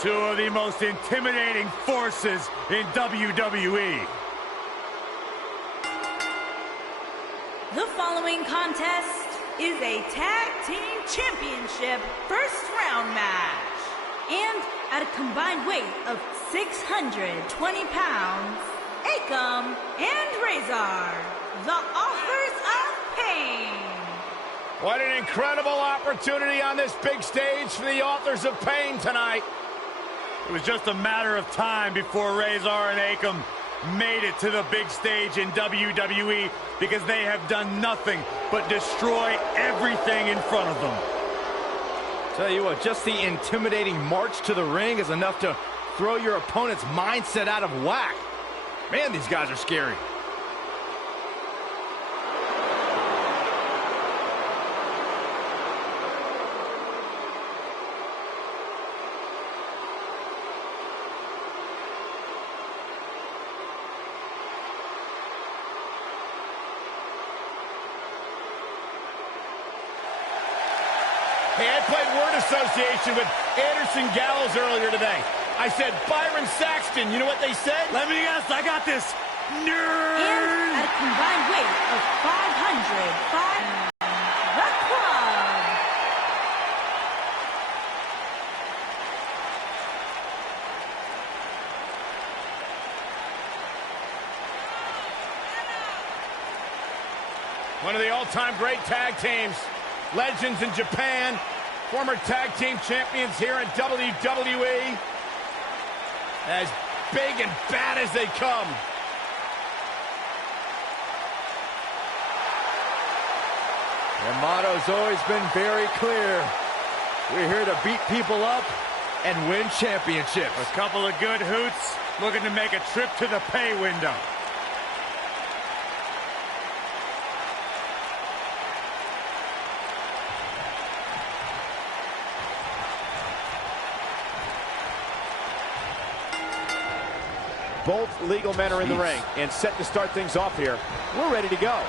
Two of the most intimidating forces in WWE. The following contest is a Tag Team Championship first round match. And at a combined weight of 620 pounds, Akam and Razor, the authors of pain. What an incredible opportunity on this big stage for the authors of pain tonight. It was just a matter of time before Razor and Akam made it to the big stage in WWE because they have done nothing but destroy everything in front of them. Tell you what, just the intimidating march to the ring is enough to throw your opponent's mindset out of whack. Man, these guys are scary. Hey, I played word association with Anderson Gallows earlier today. I said Byron Saxton. You know what they said? Let me guess, I got this. Nerd! And at a combined weight of 505, the Club. One of the all-time great tag teams. Legends in Japan, former tag team champions here in WWE. As big and bad as they come. Their motto's always been very clear. We're here to beat people up and win championships. A couple of good hoots looking to make a trip to the pay window. Both legal men are in the ring and set to start things off here. We're ready to go.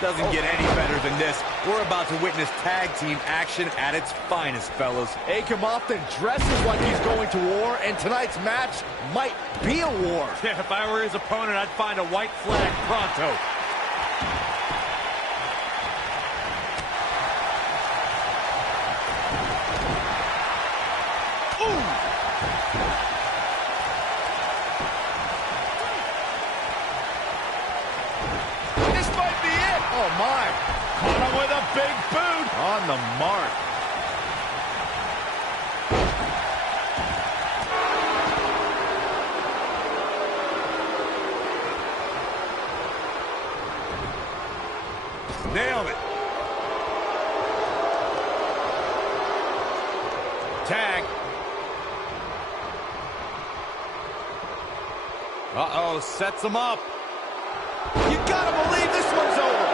Doesn't get any better than this. We're about to witness tag team action at its finest, fellas. Akam often dresses like he's going to war, and tonight's match might be a war. Yeah, if I were his opponent, I'd find a white flag pronto. Oh, my. Caught him with a big boot. On the mark. Nailed it. Tag. Uh-oh, sets him up. You gotta believe this one's over.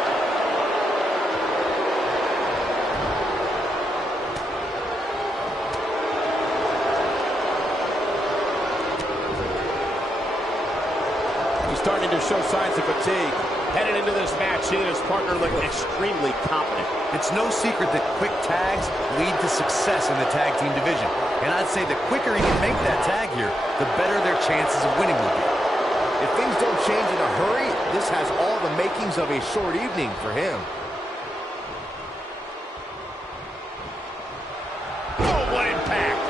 Starting to show signs of fatigue. Headed into this match, he and his partner look extremely confident. It's no secret that quick tags lead to success in the tag team division. And I'd say the quicker he can make that tag here, the better their chances of winning will be. If things don't change in a hurry, this has all the makings of a short evening for him. Oh, what impact!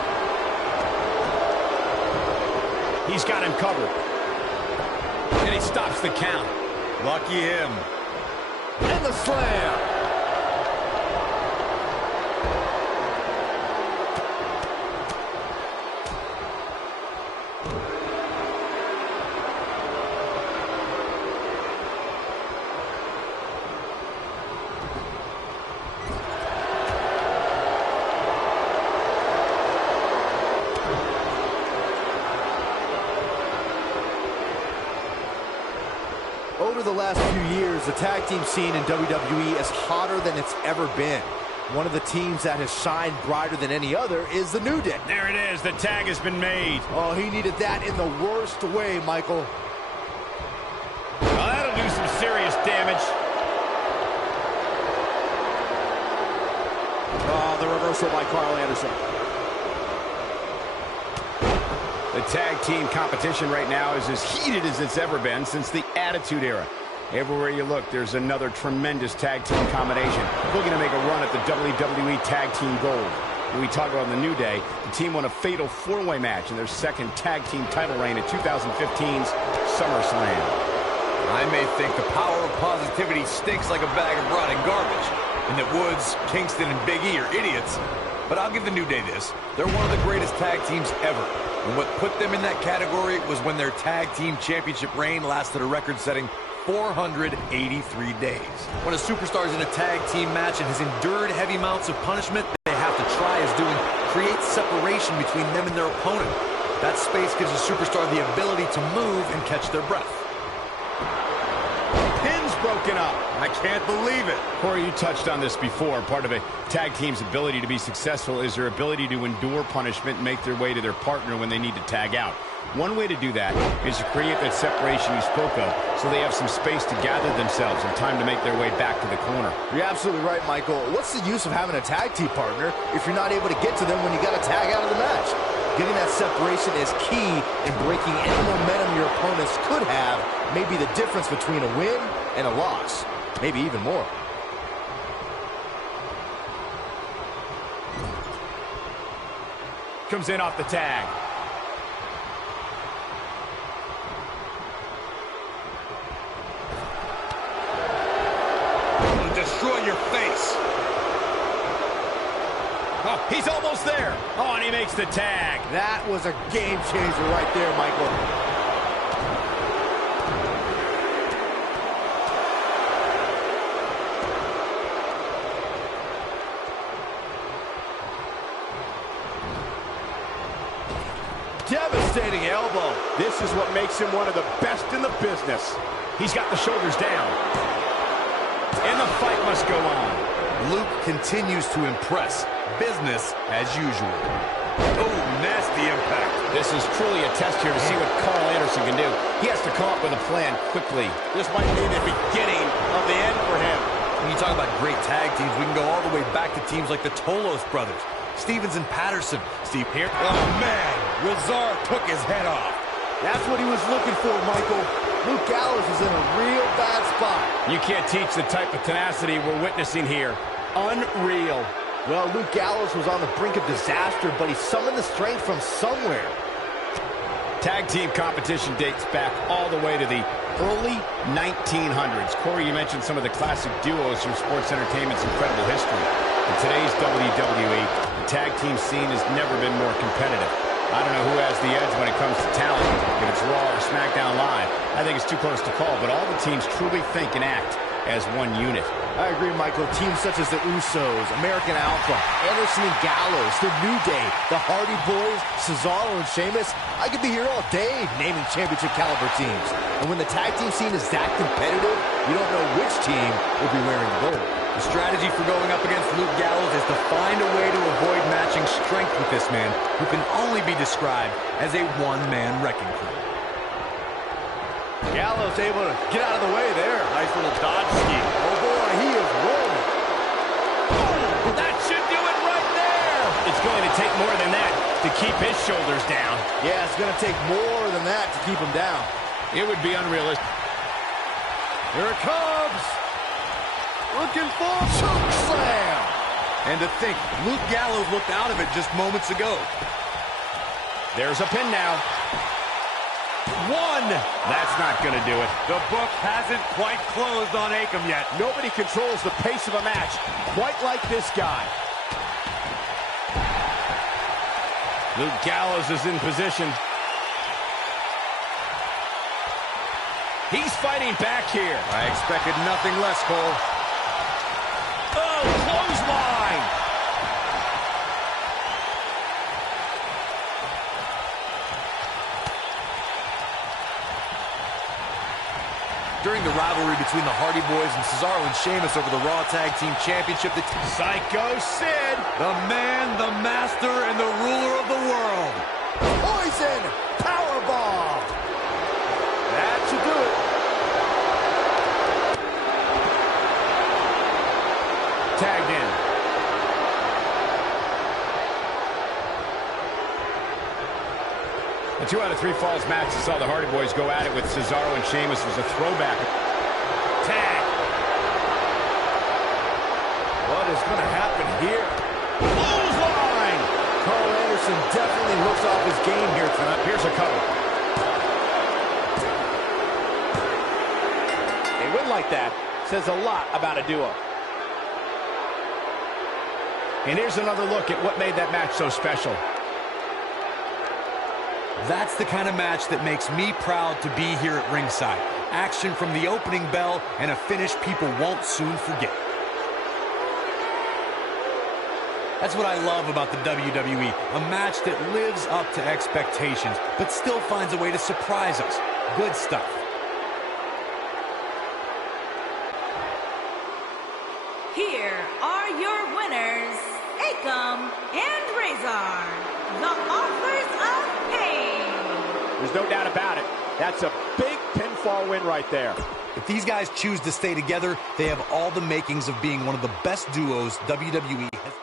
He's got him covered. And he stops the count. Lucky him. And the slam. Over the last few years, the tag team scene in WWE is hotter than it's ever been. One of the teams that has shined brighter than any other is the New Day. There it is. The tag has been made. Oh, he needed that in the worst way, Michael. Well, that'll do some serious damage. Oh, the reversal by Carl Anderson. The tag team competition right now is as heated as it's ever been since the Attitude Era. Everywhere you look, there's another tremendous tag team combination looking to make a run at the WWE Tag Team Gold. When we talk about the New Day, the team won a fatal four-way match in their second tag team title reign at 2015's SummerSlam. I may think the power of positivity stinks like a bag of rotting garbage, and that Woods, Kingston, and Big E are idiots. But I'll give the New Day this. They're one of the greatest tag teams ever. And what put them in that category was when their tag team championship reign lasted a record-setting 483 days. When a superstar is in a tag team match and has endured heavy amounts of punishment, they have to try as doing create separation between them and their opponent. That space gives a superstar the ability to move and catch their breath. Pin's broken up. I can't believe it. Corey, you touched on this before. Part of a tag team's ability to be successful is their ability to endure punishment and make their way to their partner when they need to tag out. One way to do that is to create that separation you spoke of so they have some space to gather themselves and time to make their way back to the corner. You're absolutely right, Michael. What's the use of having a tag team partner if you're not able to get to them when you got to tag out of the match? Getting that separation is key in breaking any momentum your opponents could have, maybe the difference between a win and a loss, maybe even more. Comes in off the tag. Destroy your face. Oh, he's almost there. Oh, and he makes the tag. That was a game changer right there, Michael. Devastating elbow. This is what makes him one of the best in the business. He's got the shoulders down. And the fight must go on. Luke continues to impress. Business as usual. Oh, nasty impact. This is truly a test here to see what Carl Anderson can do. He has to come up with a plan quickly. This might be the beginning of the end for him. When you talk about great tag teams, we can go all the way back to teams like the Tolos brothers, Stevens and Patterson. Steve here. Oh, man. Rezar took his head off. That's what he was looking for, Michael. Luke Gallows is in a real bad spot. You can't teach the type of tenacity we're witnessing here. Unreal. Well, Luke Gallows was on the brink of disaster, but he summoned the strength from somewhere. Tag team competition dates back all the way to the early 1900s. Corey, you mentioned some of the classic duos from sports entertainment's incredible history. In today's WWE, the tag team scene has never been more competitive. I don't know who has the edge when it comes to talent, if it's Raw or SmackDown Live. I think it's too close to call, but all the teams truly think and act as one unit. I agree, Michael. Teams such as the Usos, American Alpha, Anderson and Gallows, the New Day, the Hardy Boys, Cesaro and Sheamus. I could be here all day naming championship caliber teams. And when the tag team scene is that competitive, you don't know which team will be wearing the gold. The strategy for going up against Luke Gallows is to find a way to avoid matching strength with this man, who can only be described as a one-man wrecking crew. Gallows able to get out of the way there. Nice little dodge scheme. Oh boy, he is rolling. Oh, that should do it right there. It's going to take more than that to keep his shoulders down. Yeah, it's going to take more than that to keep him down. It would be unrealistic. Here it comes. Looking for a choke slam. And to think, Luke Gallows looked out of it just moments ago. There's a pin now. One. That's not going to do it. The book hasn't quite closed on Akam yet. Nobody controls the pace of a match quite like this guy. Luke Gallows is in position. He's fighting back here. I expected nothing less, Cole. Oh, clothesline. During the rivalry between the Hardy Boys and Cesaro and Sheamus over the Raw Tag Team Championship, the Psycho Sid. the man, the master, and the ruler of the world. Poison powerbomb. That should do it. Tagged in. The 2 out of 3 falls match saw the Hardy Boys go at it with Cesaro and Sheamus was a throwback. Tag. What is going to happen here? Clothesline. Carl Anderson definitely looks off his game here tonight. Here's a cover. A win like that says a lot about a duo. And here's another look at what made that match so special. That's the kind of match that makes me proud to be here at ringside. Action from the opening bell and a finish people won't soon forget. That's what I love about the WWE. A match that lives up to expectations, but still finds a way to surprise us. Good stuff. Here are your winners, Akam and Razor, the authors of pain. There's no doubt about it. That's a big pinfall win right there. If these guys choose to stay together, they have all the makings of being one of the best duos WWE has.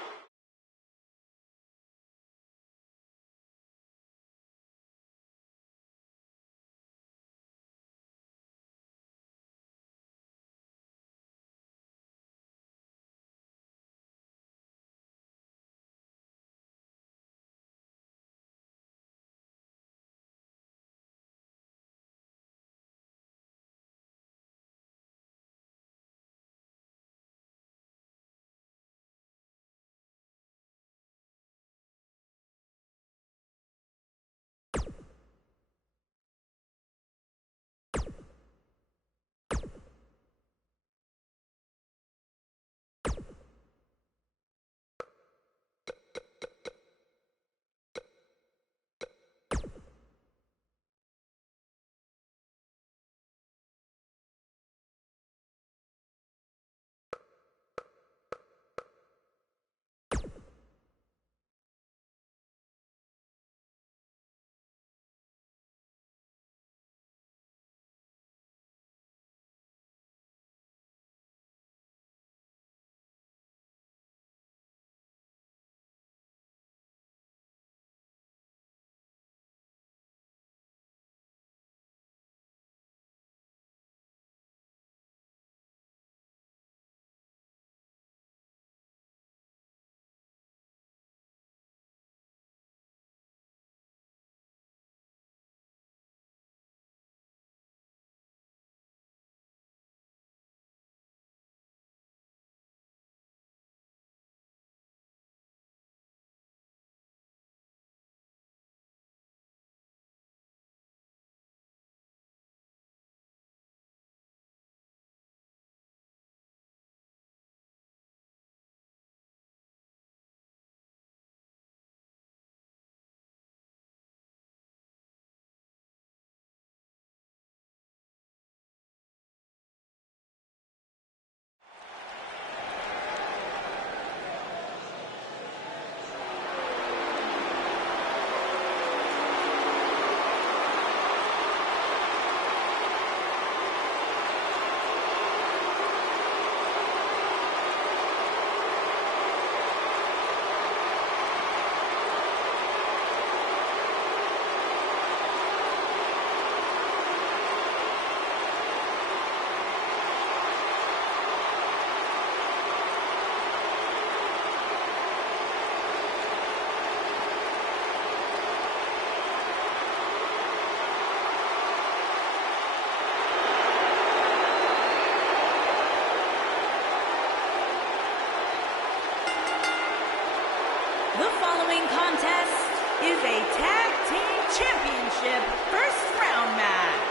The following contest is a tag team championship first round match.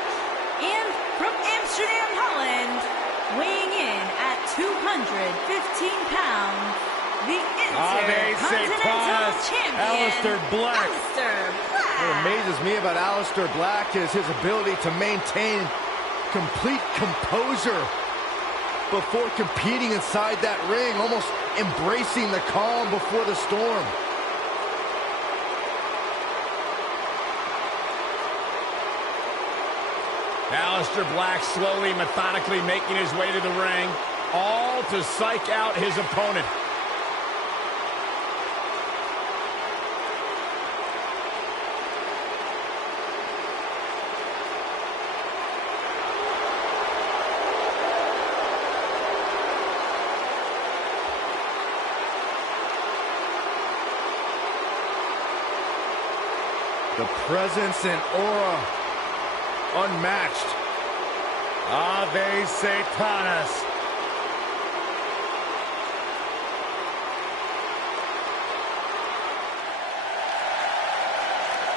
And from Amsterdam, Holland, weighing in at 215 pounds, the Intercontinental Champion, Aleister Black. Aleister Black. What amazes me about Aleister Black is his ability to maintain complete composure before competing inside that ring, almost embracing the calm before the storm. Aleister Black slowly, methodically making his way to the ring, all to psych out his opponent. The presence and aura, unmatched. Ave Satanas.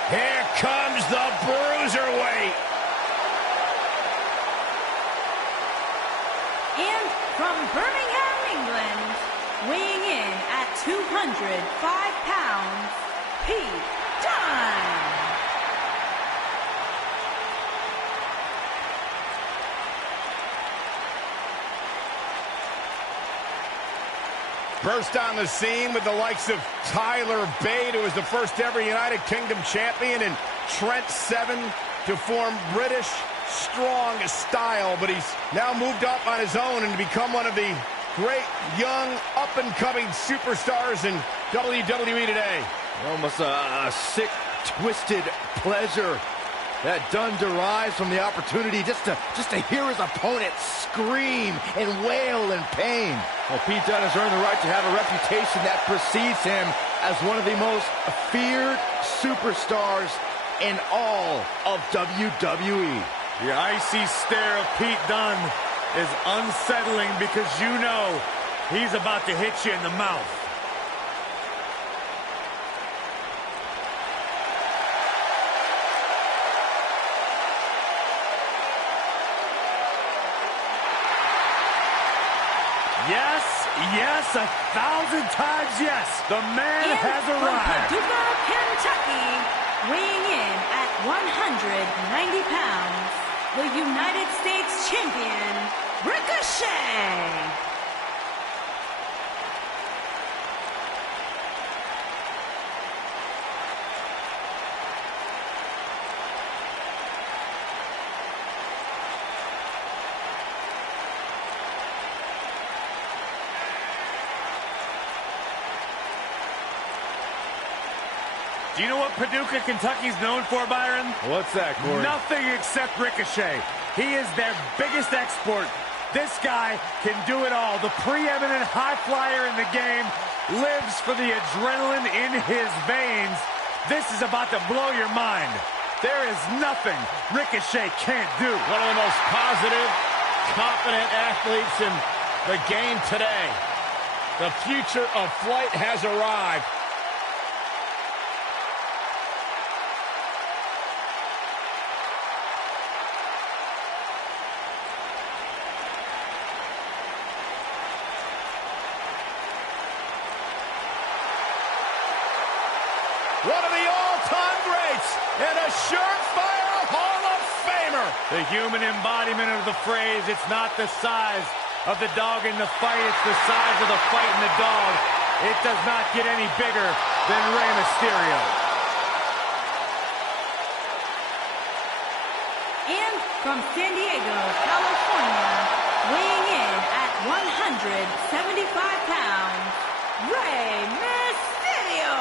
Here comes the Bruiserweight. And from Birmingham, England, weighing in at 205 pounds, Pete Dunne. Burst on the scene with the likes of Tyler Bate, who was the first ever United Kingdom champion, and Trent Seven to form British strong style. But he's now moved up on his own and become one of the great young up-and-coming superstars in WWE today. Almost a sick, twisted pleasure that Dunne derives from the opportunity just to hear his opponent scream and wail in pain. Well, Pete Dunne has earned the right to have a reputation that precedes him as one of the most feared superstars in all of WWE. The icy stare of Pete Dunne is unsettling because you know he's about to hit you in the mouth. Yes, yes, 1,000 times yes. The man has From arrived. Paducah, Kentucky, weighing in at 190 pounds, the United States champion, Ricochet. Do you know what Paducah, Kentucky's known for, Byron? What's that, Corey? Nothing except Ricochet. He is their biggest export. This guy can do it all. The preeminent high flyer in the game lives for the adrenaline in his veins. This is about to blow your mind. There is nothing Ricochet can't do. One of the most positive, confident athletes in the game today. The future of flight has arrived. One of the all-time greats and a surefire Hall of Famer. The human embodiment of the phrase, it's not the size of the dog in the fight, it's the size of the fight in the dog. It does not get any bigger than Rey Mysterio. And from San Diego, California, weighing in at 175 pounds, Rey Mysterio.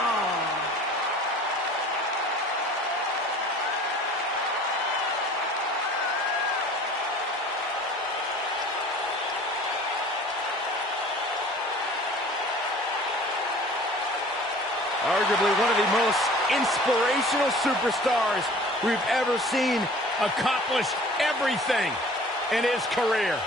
Arguably one of the most inspirational superstars we've ever seen. Accomplished everything in his career.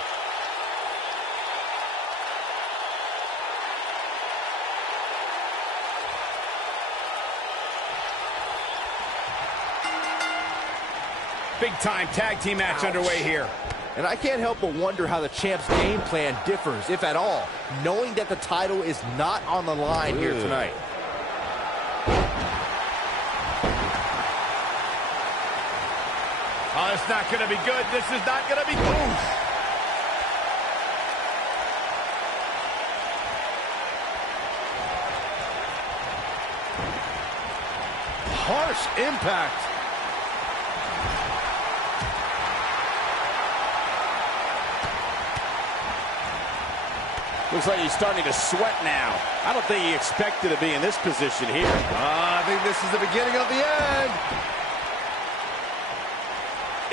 Big-time tag team match underway here. And I can't help but wonder how the champ's game plan differs, if at all, knowing that the title is not on the line here tonight. Oh, it's not going to be good. This is not going to be good. Harsh impact. Looks like he's starting to sweat now. I don't think he expected to be in this position here. I think this is the beginning of the end.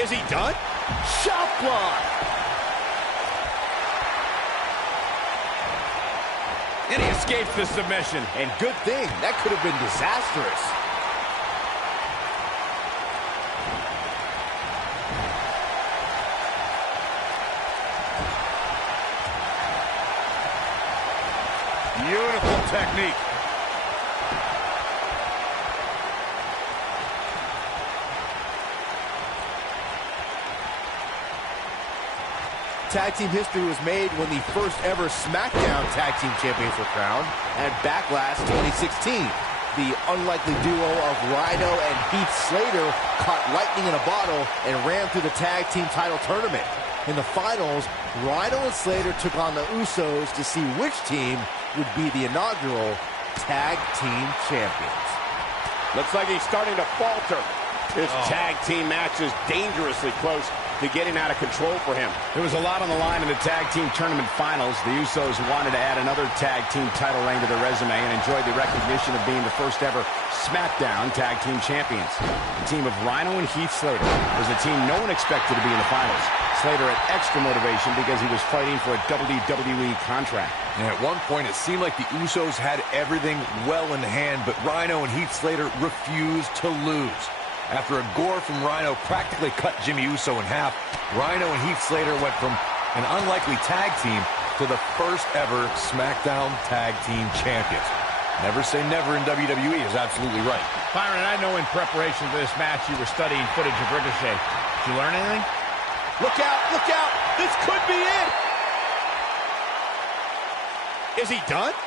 Is he done? Shot block. And he escapes the submission. And good thing. That could have been disastrous. technique. Tag team history was made when the first ever SmackDown Tag Team Champions were crowned at Backlash 2016. The unlikely duo of Rhino and Heath Slater caught lightning in a bottle and ran through the tag team title tournament. In the finals, Rhino and Slater took on the Usos to see which team would be the inaugural Tag Team Champions. Looks like he's starting to falter. This tag team match is dangerously close to getting out of control for him. There was a lot on the line in the tag team tournament finals. The Usos wanted to add another tag team title reign to their resume and enjoyed the recognition of being the first ever SmackDown Tag Team Champions. The team of Rhino and Heath Slater was a team no one expected to be in the finals. Slater had extra motivation because he was fighting for a WWE contract. And at one point, it seemed like the Usos had everything well in hand, but Rhino and Heath Slater refused to lose. After a gore from Rhino practically cut Jimmy Uso in half, Rhino and Heath Slater went from an unlikely tag team to the first ever SmackDown Tag Team Champions. Never say never in WWE is absolutely right. Byron, I know in preparation for this match you were studying footage of Ricochet. Did you learn anything? Look out, look out! This could be it! Is he done?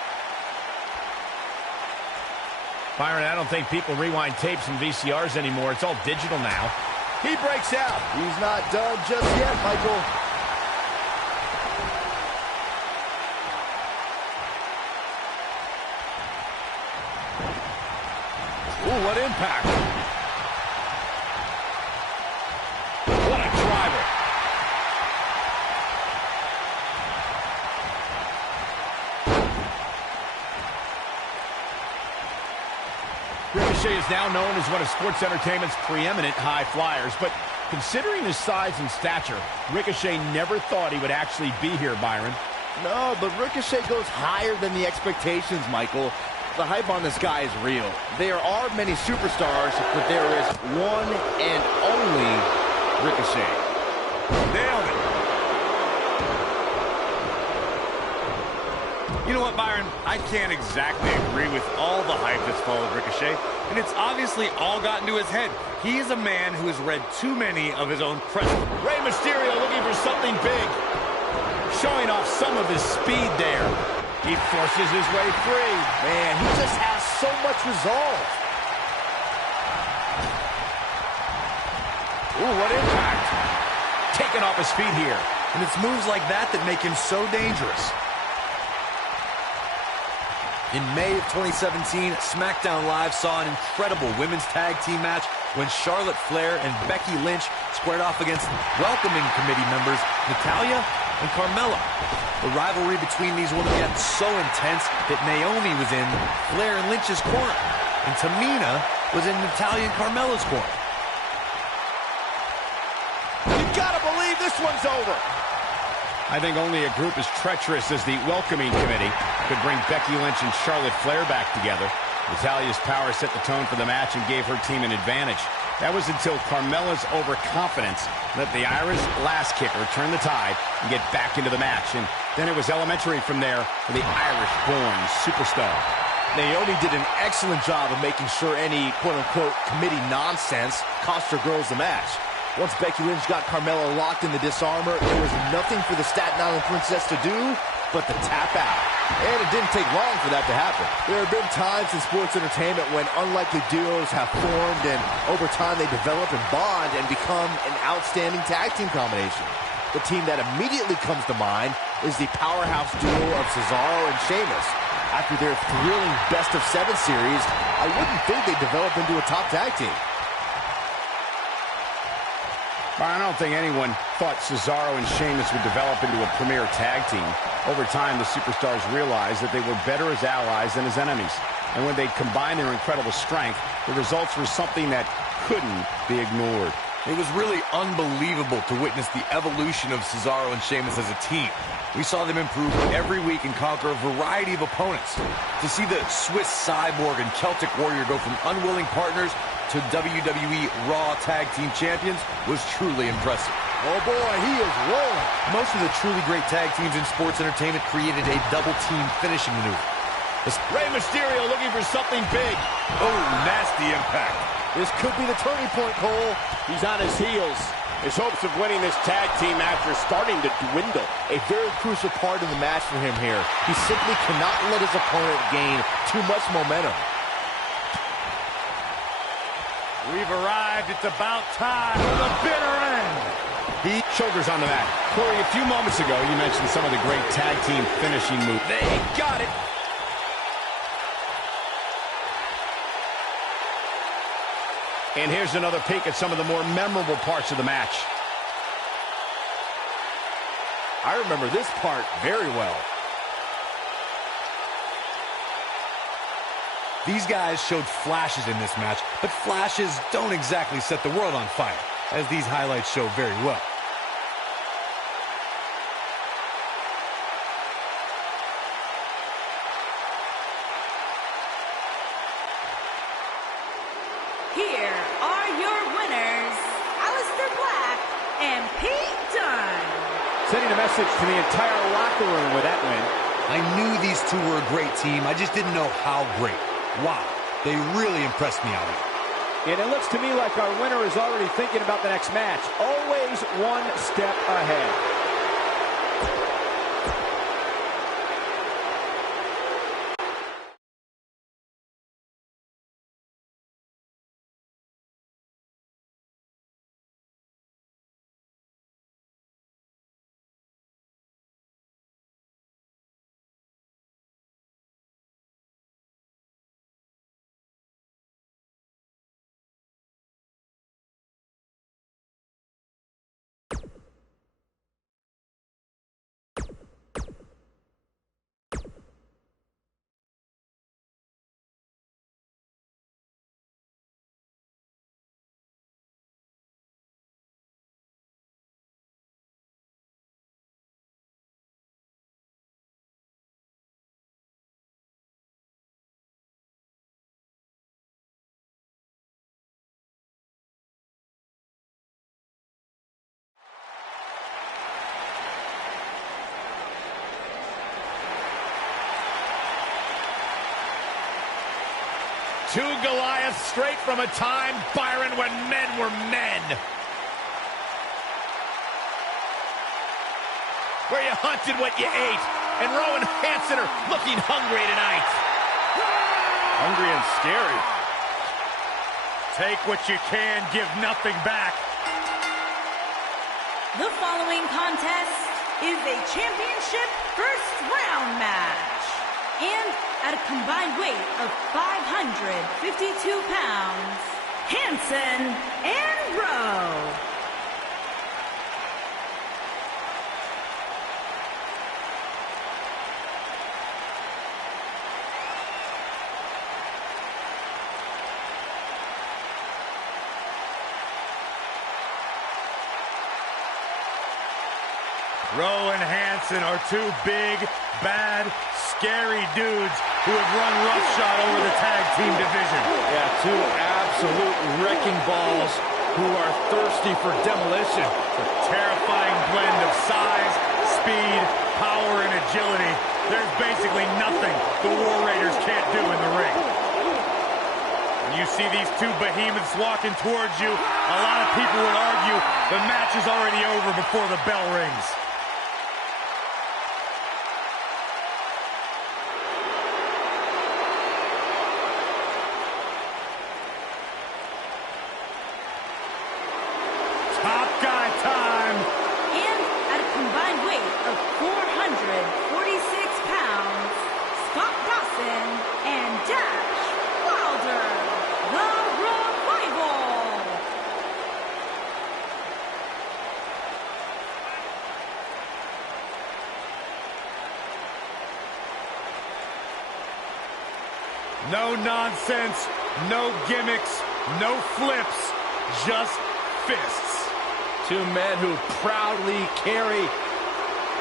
Byron, I don't think people rewind tapes and VCRs anymore. It's all digital now. He breaks out. He's not done just yet, Michael. Ooh, what impact. What a driver. Ricochet is now known as one of sports entertainment's preeminent high flyers, but considering his size and stature, Ricochet never thought he would actually be here, Byron. No, but Ricochet goes higher than the expectations, Michael. The hype on this guy is real. There are many superstars, but there is one and only Ricochet. Nailed it. You know what, Byron? I can't exactly agree with all the hype that's followed Ricochet, and it's obviously all gotten to his head. He is a man who has read too many of his own precedents. Rey Mysterio looking for something big. Showing off some of his speed there. He forces his way free. Man, he just has so much resolve. Ooh, what impact. Taken off his feet here. And it's moves like that that make him so dangerous. In May of 2017, SmackDown Live saw an incredible women's tag team match when Charlotte Flair and Becky Lynch squared off against welcoming committee members Natalya and Carmella. The rivalry between these women got so intense that Naomi was in Flair and Lynch's corner, and Tamina was in Natalya and Carmella's corner. You gotta believe this one's over. I think only a group as treacherous as the welcoming committee could bring Becky Lynch and Charlotte Flair back together. Natalya's power set the tone for the match and gave her team an advantage. That was until Carmella's overconfidence let the Irish last kicker turn the tide and get back into the match. And then it was elementary from there for the Irish-born superstar. Naomi did an excellent job of making sure any quote-unquote committee nonsense cost her girls the match. Once Becky Lynch got Carmella locked in the disarmor, there was nothing for the Staten Island Princess to do but to tap out. And it didn't take long for that to happen. There have been times in sports entertainment when unlikely duos have formed, and over time they develop and bond and become an outstanding tag team combination. The team that immediately comes to mind is the powerhouse duo of Cesaro and Sheamus. After their thrilling best-of-7 series, I wouldn't think they'd develop into a top tag team. I don't think anyone thought Cesaro and Sheamus would develop into a premier tag team. Over time, the superstars realized that they were better as allies than as enemies. And when they combined their incredible strength, the results were something that couldn't be ignored. It was really unbelievable to witness the evolution of Cesaro and Sheamus as a team. We saw them improve every week and conquer a variety of opponents. To see the Swiss Cyborg and Celtic Warrior go from unwilling partners to WWE Raw Tag Team Champions was truly impressive. Oh boy, he is rolling. Most of the truly great tag teams in sports entertainment created a double team finishing maneuver. Rey Mysterio looking for something big. Oh, nasty impact. This could be the turning point, Cole. He's on his heels. His hopes of winning this tag team match are starting to dwindle. A very crucial part of the match for him here. He simply cannot let his opponent gain too much momentum. We've arrived. It's about time for the bitter end. Shoulders on the mat. Corey, a few moments ago, you mentioned some of the great tag team finishing moves. They got it. And here's another peek at some of the more memorable parts of the match. I remember this part very well. These guys showed flashes in this match, but flashes don't exactly set the world on fire, as these highlights show very well. Here are your winners, Aleister Black and Pete Dunne. Sending a message to the entire locker room with that win. I knew these two were a great team. I just didn't know how great. Wow, they really impressed me out here. And it looks to me like our winner is already thinking about the next match. Always one step ahead. Two Goliaths straight from a time, Byron, when men were men. Where you hunted what you ate. And Rowan Hansen are looking hungry tonight. Hungry and scary. Take what you can, give nothing back. The following contest is a championship first round match. And at a combined weight of 552 pounds, Hansen and Rowe. Rowe and Hansen are two big, bad, scary dudes who have run roughshod over the tag team division. Yeah, two absolute wrecking balls who are thirsty for demolition. A terrifying blend of size, speed, power, and agility. There's basically nothing the War Raiders can't do in the ring. When you see these two behemoths walking towards you, a lot of people would argue the match is already over before the bell rings. Top guy time. And at a combined weight of 446 pounds, Scott Dawson and Dash Wilder, the Revival. No nonsense, no gimmicks, no flips, just fists. Two men who proudly carry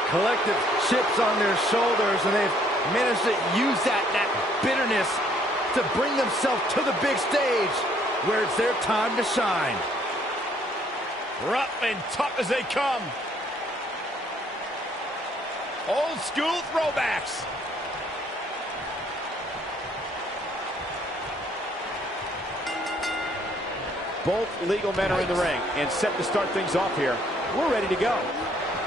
collective chips on their shoulders, and they've managed to use that bitterness to bring themselves to the big stage where it's their time to shine. Rough and tough as they come. Old school throwbacks. Both legal men are in the ring and set to start things off here. We're ready to go.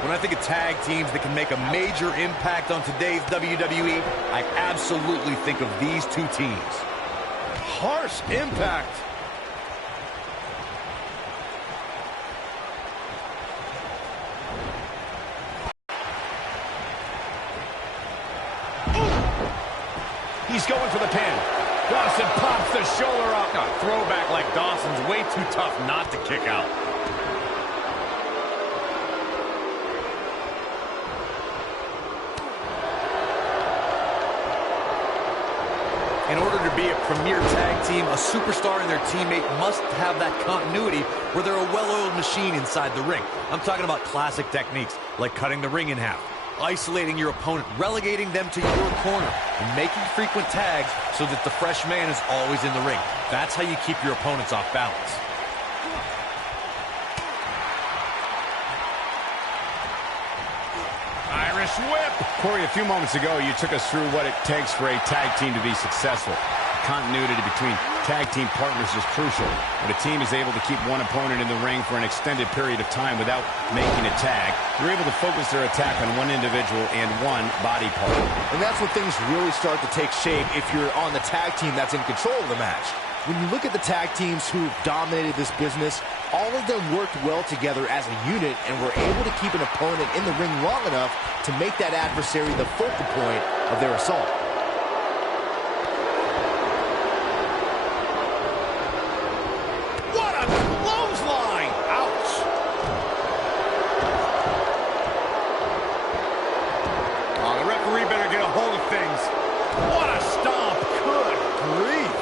When I think of tag teams that can make a major impact on today's WWE, I absolutely think of these two teams. Harsh impact. He's going for the pin. Dawson pops the shoulder up. A throwback like Dawson's way too tough not to kick out. In order to be a premier tag team, a superstar and their teammate must have that continuity where they're a well-oiled machine inside the ring. I'm talking about classic techniques like cutting the ring in half, isolating your opponent, relegating them to your corner, and making frequent tags so that the fresh man is always in the ring. That's how you keep your opponents off balance. Irish whip. Corey, a few moments ago, you took us through what it takes for a tag team to be successful. Continuity between tag team partners is crucial. When a team is able to keep one opponent in the ring for an extended period of time without making a tag, they're able to focus their attack on one individual and one body part. And that's when things really start to take shape if you're on the tag team that's in control of the match. When you look at the tag teams who've dominated this business, all of them worked well together as a unit and were able to keep an opponent in the ring long enough to make that adversary the focal point of their assault. What a clothesline! Ouch! Oh, the referee better get a hold of things. What a stomp! Good grief!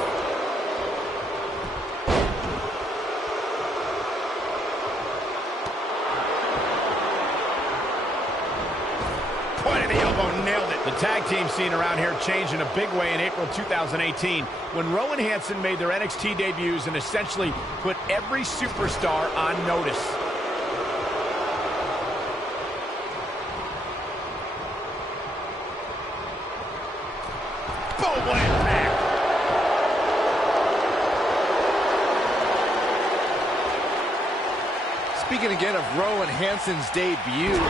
Point of the elbow, nailed it. The tag team scene around here changed in a big way in April 2018 when Rowan Hansen made their NXT debuts and essentially put every superstar on notice. Boom, what impact! Speaking again of Rowan Hansen's debut,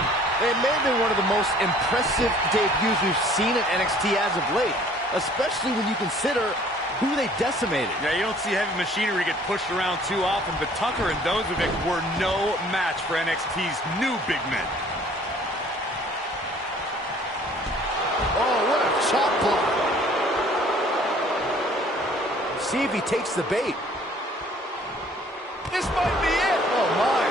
it may have been one of the most impressive debuts we've seen in NXT as of late, especially when you consider who they decimated. Yeah, you don't see heavy machinery get pushed around too often, but Tucker and Dozovic were no match for NXT's new big men. Oh, what a chop block. See if he takes the bait. This might be it! Oh, my.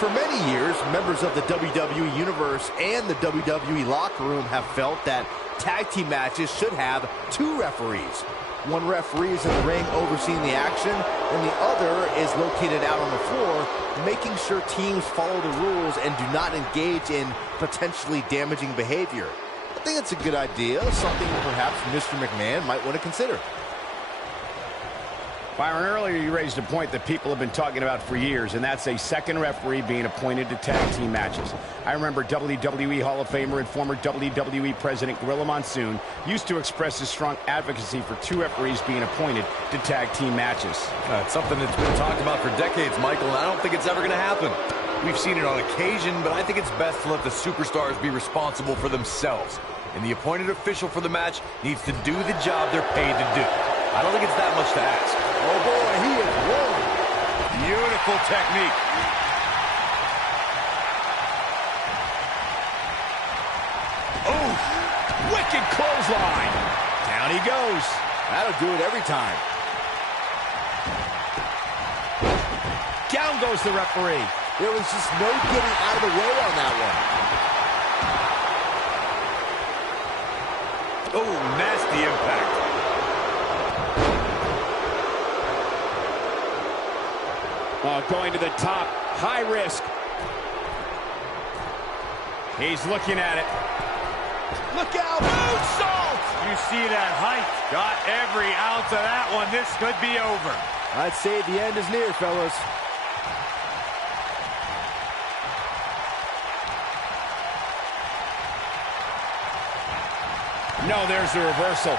For many years, members of the WWE Universe and the WWE locker room have felt that tag team matches should have two referees. One referee is in the ring overseeing the action, and the other is located out on the floor, making sure teams follow the rules and do not engage in potentially damaging behavior. I think it's a good idea, something perhaps Mr. McMahon might want to consider. Byron, earlier you raised a point that people have been talking about for years, and that's a second referee being appointed to tag team matches. I remember WWE Hall of Famer and former WWE President Gorilla Monsoon used to express his strong advocacy for two referees being appointed to tag team matches. It's something that's been talked about for decades, Michael, and I don't think it's ever going to happen. We've seen it on occasion, but I think it's best to let the superstars be responsible for themselves. And the appointed official for the match needs to do the job they're paid to do. I don't think it's that much to ask. Oh boy, he is rolling. Beautiful technique. Oh, wicked clothesline. Down he goes. That'll do it every time. Down goes the referee. There was just no getting out of the way on that one. Oh, nasty impact. Going to the top, high risk. He's looking at it. Look out, moonsault! You see that height? Got every ounce of that one. This could be over. I'd say the end is near, fellas. No, there's the reversal.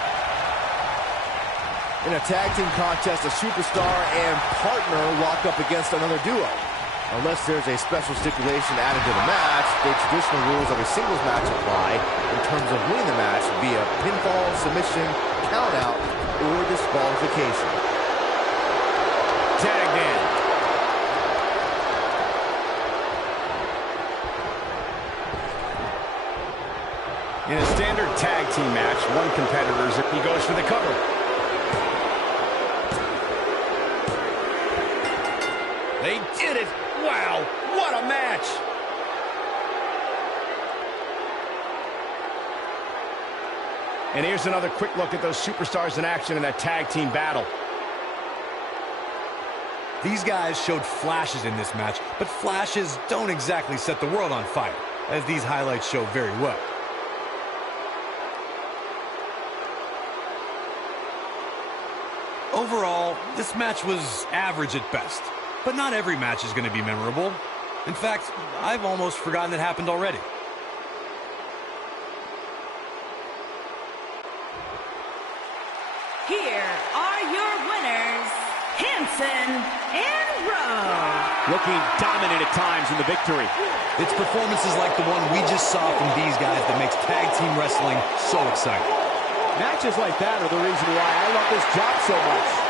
In a tag team contest, a superstar and partner lock up against another duo. Unless there's a special stipulation added to the match, the traditional rules of a singles match apply in terms of winning the match via pinfall, submission, countout, or disqualification. Tagged in. In a standard tag team match, one competitor, he goes for the cover. They did it! Wow, what a match! And here's another quick look at those superstars in action in that tag team battle. These guys showed flashes in this match, but flashes don't exactly set the world on fire, as these highlights show very well. Overall, this match was average at best, but not every match is going to be memorable. In fact, I've almost forgotten it happened already. Here are your winners, Hanson and Rowe. Looking dominant at times in the victory. It's performances like the one we just saw from these guys that makes tag team wrestling so exciting. Matches like that are the reason why I love this job so much.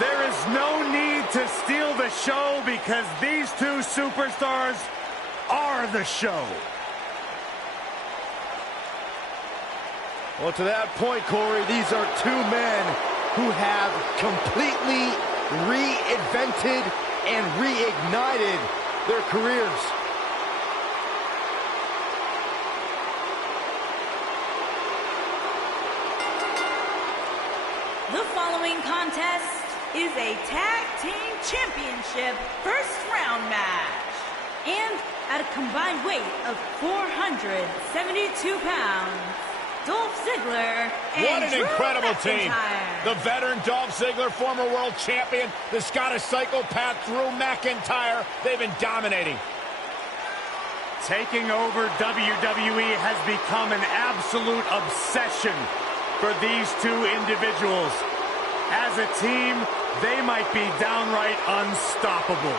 There is no need to steal the show because these two superstars are the show. Well, to that point, Corey, these are two men who have completely reinvented and reignited their careers. The following contest is a tag team championship first round match. And at a combined weight of 472 pounds, Dolph Ziggler and What an Drew incredible team. McIntyre. The veteran Dolph Ziggler, former world champion, the Scottish psychopath Drew McIntyre. They've been dominating. Taking over WWE has become an absolute obsession for these two individuals. As a team, they might be downright unstoppable.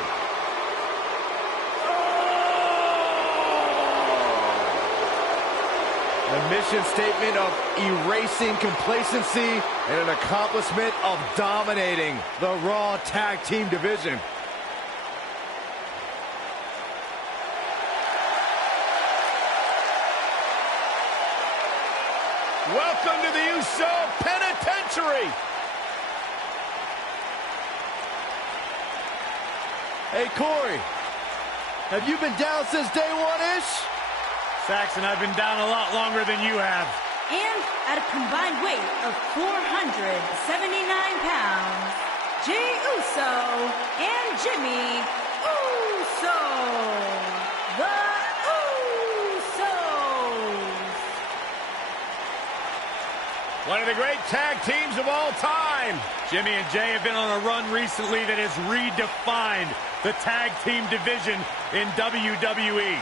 A mission statement of erasing complacency and an accomplishment of dominating the Raw Tag Team division. Welcome to the Uso Penitentiary. Hey, Corey, have you been down since day one-ish? Saxon, I've been down a lot longer than you have. And at a combined weight of 479 pounds, Jey Uso and Jimmy Uso. the Usos. One of the great tag teams of all time. Jimmy and Jay have been on a run recently that has redefined the tag team division in WWE.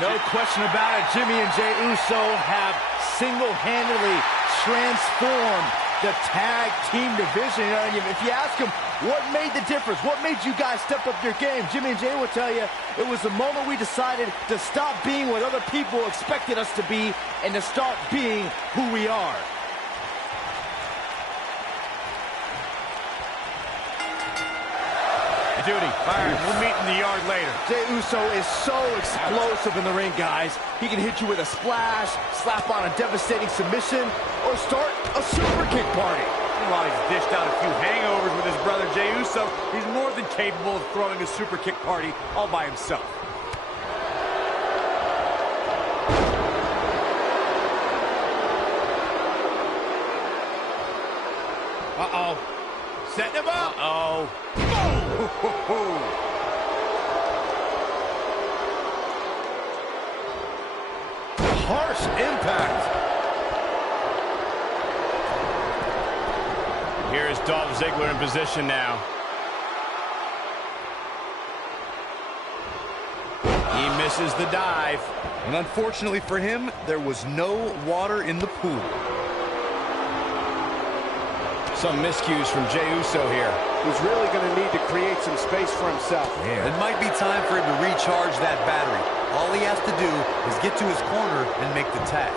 No question about it, Jimmy and Jey Uso have single-handedly transformed the tag team division. And if you ask them, what made the difference? What made you guys step up your game? Jimmy and Jay will tell you, it was the moment we decided to stop being what other people expected us to be and to start being who we are. Duty. Byron, we'll meet in the yard later. Jey Uso is so explosive in the ring, guys. He can hit you with a splash, slap on a devastating submission, or start a super kick party. While he's dished out a few hangovers with his brother Jey Uso, he's more than capable of throwing a super kick party all by himself. Uh-oh. Setting him up. Uh-oh. Harsh impact. Here's Dolph Ziggler in position now. He misses the dive. And unfortunately for him, there was no water in the pool. Some miscues from Jey Uso here. He's really going to need to create some space for himself. It might be time for him to recharge that battery. All he has to do is get to his corner and make the tag.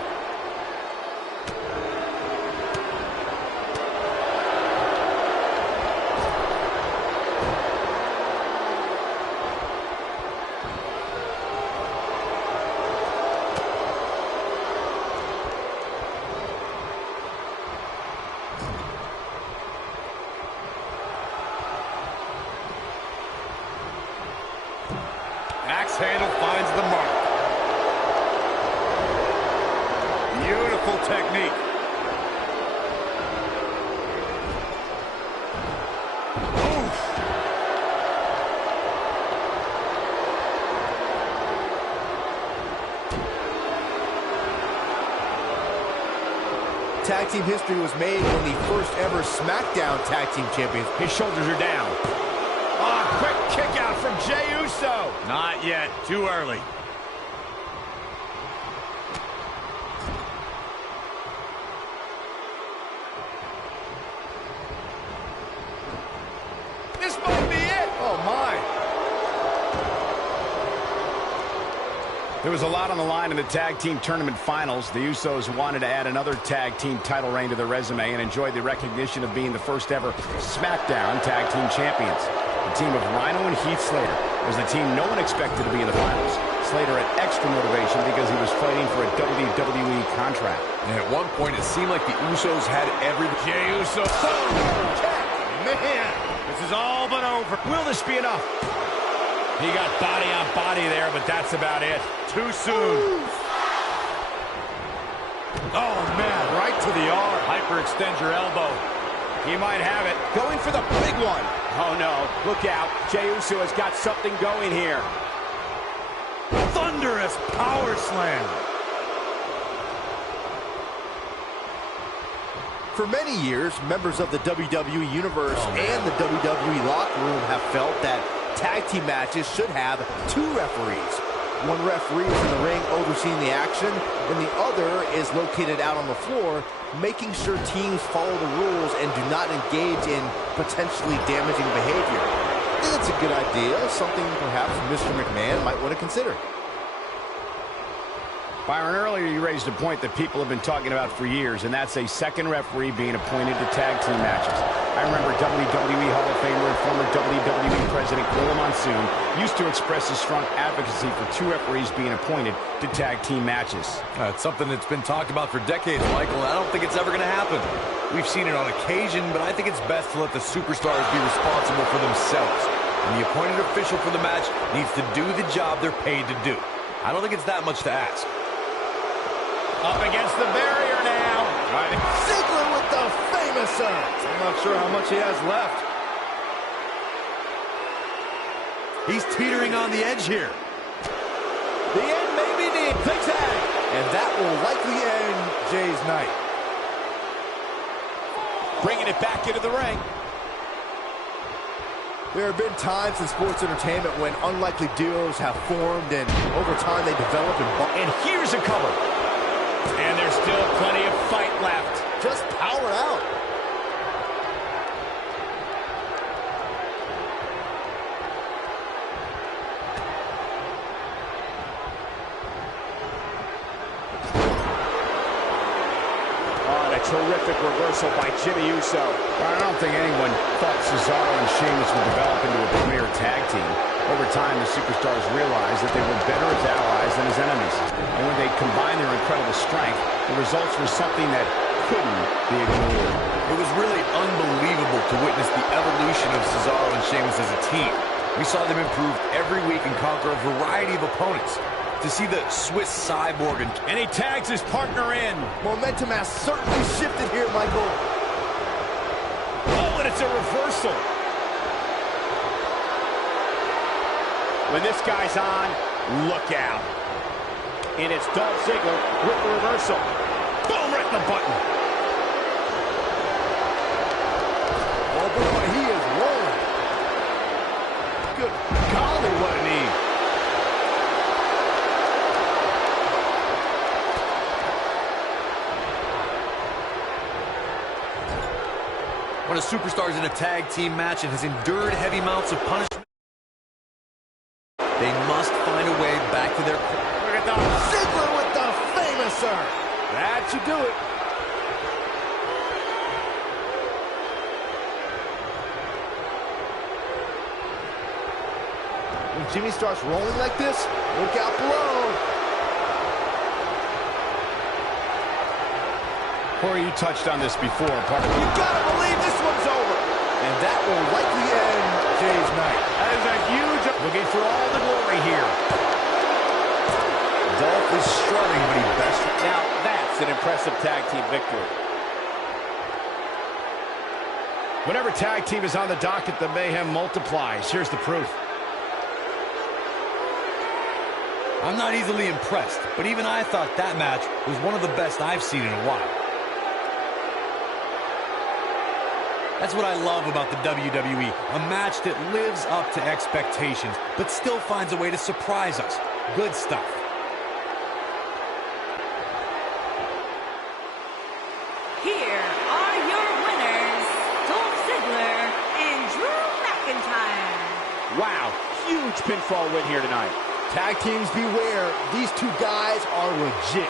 Axe handle finds the mark. Beautiful technique. Oof. Tag team history was made when the first ever SmackDown Tag Team Champions. His shoulders are down. Ah, quick kick out from Jey Uso. Not yet. Too early. This might be it. Oh, my. There was a lot on the line in the tag team tournament finals. The Usos wanted to add another tag team title reign to their resume and enjoy the recognition of being the first ever SmackDown Tag Team Champions. The team of Rhino and Heath Slater was the team no one expected to be in the finals. Slater had extra motivation because he was fighting for a WWE contract. And at one point, it seemed like the Usos had everything. Jey Uso. Man, This is all but over. Will this be enough? he got body on body there, but that's about it. Too soon. Oh, man, right to the arm. Hyperextend your elbow. He might have it. Going for the big one. Oh, no. Look out. Jey Uso has got something going here. Thunderous power slam. For many years, members of the WWE Universe and the WWE locker room have felt that tag team matches should have two referees. One referee is in the ring overseeing the action, and the other is located out on the floor, making sure teams follow the rules and do not engage in potentially damaging behavior. I think that's a good idea, something perhaps Mr. McMahon might want to consider. Byron, earlier you raised a point that people have been talking about for years, and that's a second referee being appointed to tag team matches. I remember WWE Hall of Famer and former WWE President Gorilla Monsoon used to express his strong advocacy for two referees being appointed to tag team matches. It's something that's been talked about for decades, Michael, and I don't think it's ever going to happen. We've seen it on occasion, but I think it's best to let the superstars be responsible for themselves. And the appointed official for the match needs to do the job they're paid to do. I don't think it's that much to ask. Up against the barrier now. Ziggler with the famous I'm not sure how much he has left. He's teetering on the edge here. The end may be near. Zigzag. And that will likely end Jay's night. Bringing it back into the ring. There have been times in sports entertainment when unlikely duos have formed and over time they develop and here's a cover. And there's still plenty of fight left. Just power out. Terrific reversal by Jimmy Uso. I don't think anyone thought Cesaro and Sheamus would develop into a premier tag team. Over time, the superstars realized that they were better as allies than as enemies. And when they combined their incredible strength, the results were something that couldn't be ignored. It was really unbelievable to witness the evolution of Cesaro and Sheamus as a team. We saw them improve every week and conquer a variety of opponents. To see the Swiss cyborg and he tags his partner in. Momentum has certainly shifted here, Michael. Oh, and it's a reversal. When this guy's on, look out. And it's Dolph Ziggler with the reversal. Boom, right in the button. Oh boy, he is rolling. Good golly, what a knee. When a superstar is in a tag team match and has endured heavy amounts of punishment, they must find a way back to their... Look at Dolph Ziggler with the famouser. That should do it. When Jimmy starts rolling like this, look out below. Corey, you touched on this before. You gotta believe this one's over. And that will likely end Jay's night. That is a huge... Looking for all the glory here. Dolph is struggling, but he best... Now, that's an impressive tag team victory. Whenever tag team is on the docket, the mayhem multiplies. Here's the proof. I'm not easily impressed, but even I thought that match was one of the best I've seen in a while. That's what I love about the WWE, a match that lives up to expectations, but still finds a way to surprise us. Good stuff. Here are your winners, Dolph Ziggler and Drew McIntyre. Wow, huge pinfall win here tonight. Tag teams beware, these two guys are legit.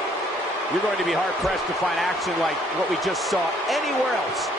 You're going to be hard-pressed to find action like what we just saw anywhere else.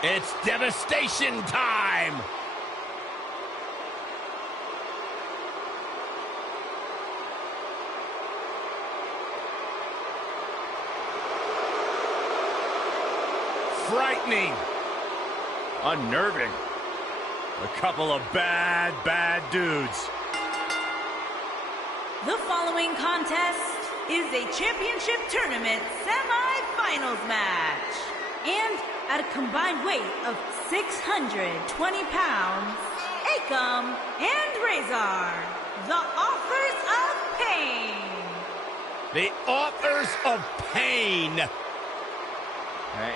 It's devastation time! Frightening. Unnerving. A couple of bad dudes. The following contest is a championship tournament semi-finals match. And at a combined weight of 620 pounds, Akam and Razor, the authors of pain. The authors of pain.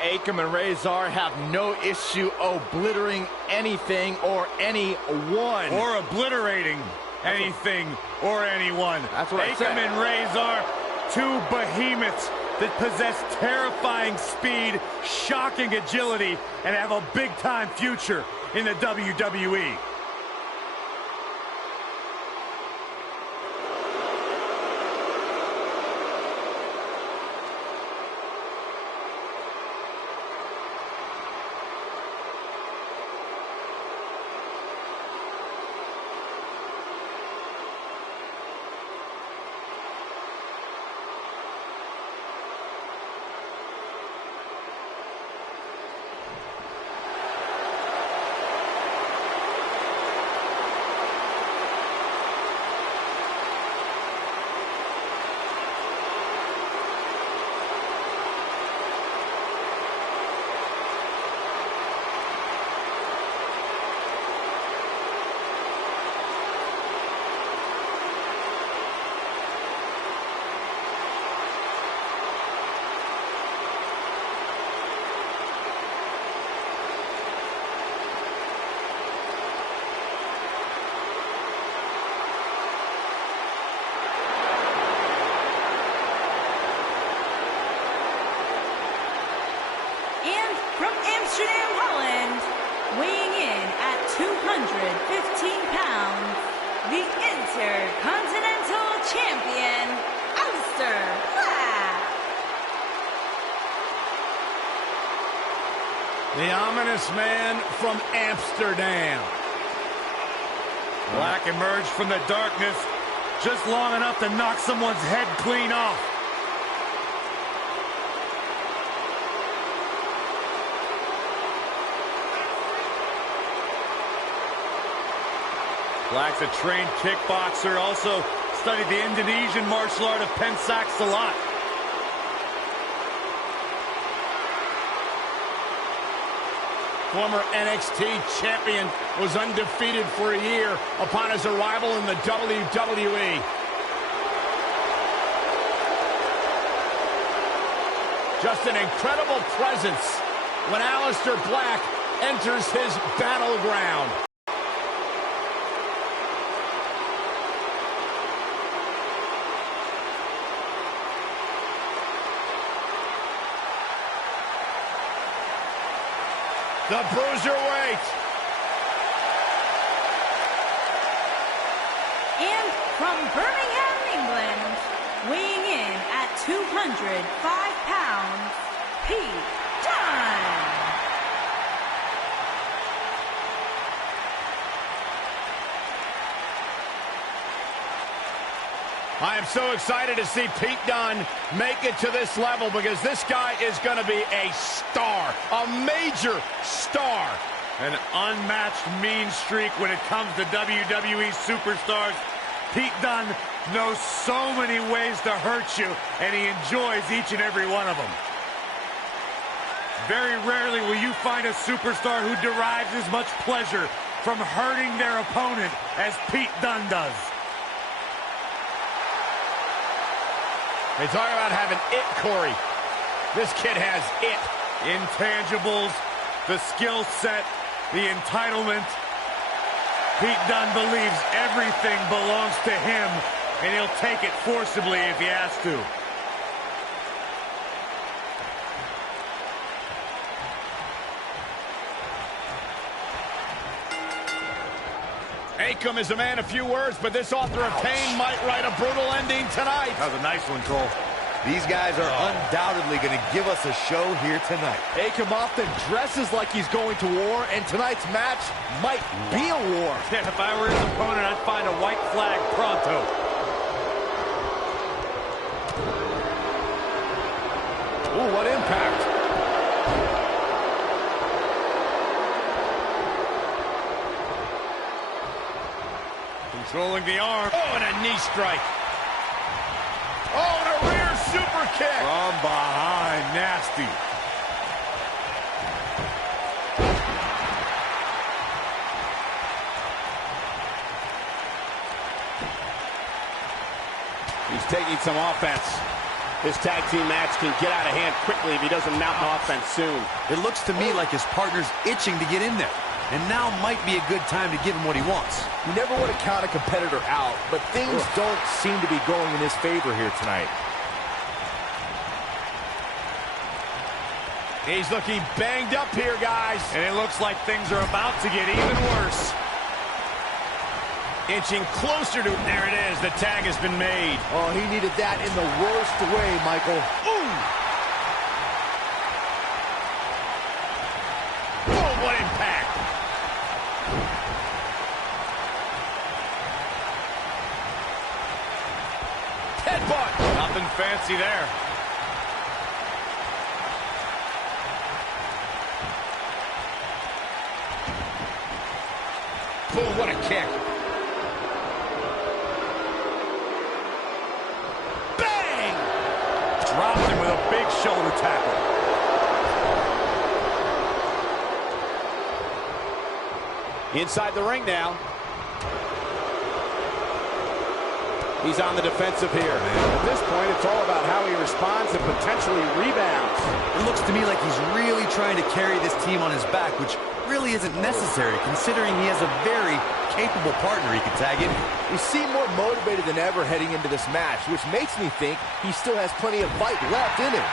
Akam and Razor have no issue obliterating anything or anyone. Or obliterating anything or anyone. That's what I said. Akam and Razor, two behemoths that possess terrifying speed, shocking agility, and have a big-time future in the WWE. From Amsterdam, Holland, weighing in at 215 pounds, the Intercontinental Champion, Aleister Black. The ominous man from Amsterdam. Black emerged from the darkness just long enough to knock someone's head clean off. Black's a trained kickboxer, also studied the Indonesian martial art of pencak silat. Former NXT champion was undefeated for a year upon his arrival in the WWE. Just an incredible presence when Aleister Black enters his battleground. The Bruiserweight. And from Birmingham, England, weighing in at 205 pounds, Pete Dunne. I am so excited to see Pete Dunne make it to this level because this guy is going to be a star, a major star. An unmatched mean streak when it comes to WWE superstars. Pete Dunne knows so many ways to hurt you, and he enjoys each and every one of them. Very rarely will you find a superstar who derives as much pleasure from hurting their opponent as Pete Dunne does. They talk about having it, Corey. This kid has it. Intangibles, the skill set, the entitlement. Pete Dunne believes everything belongs to him, and he'll take it forcibly if he has to. Akam is a man of few words, but this author of pain might write a brutal ending tonight. That was a nice one, Cole. These guys are undoubtedly going to give us a show here tonight. Akam often dresses like he's going to war, and tonight's match might be a war. Yeah, if I were his opponent, I'd find a white flag pronto. Ooh, what impact. Controlling the arm. Oh, and a knee strike. Oh, and a kick. From behind, nasty. He's taking some offense. This tag team match can get out of hand quickly if he doesn't mount an offense soon. It looks to me like his partner's itching to get in there. And now might be a good time to give him what he wants. You never want to count a competitor out, but things don't seem to be going in his favor here tonight. He's looking banged up here, guys. And it looks like things are about to get even worse. Inching closer to... There it is. The tag has been made. Oh, he needed that in the worst way, Michael. Ooh! Oh, what impact! Headbutt! Nothing fancy there. Boom, what a kick. Bang! Dropped him with a big shoulder tackle. Inside the ring now. He's on the defensive here. At this point, it's all about how he responds and potentially rebounds. It looks to me like he's really trying to carry this team on his back, which really isn't necessary considering he has a very capable partner he can tag in. He seemed more motivated than ever heading into this match, which makes me think he still has plenty of fight left in him.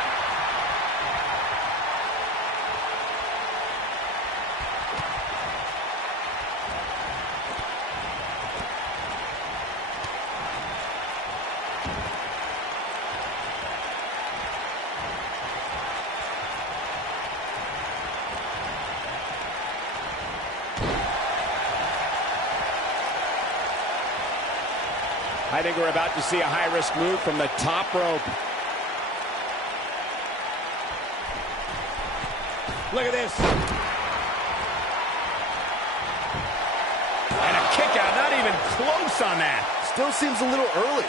I think we're about to see a high-risk move from the top rope. Look at this. And a kick out, not even close on that. Still seems a little early.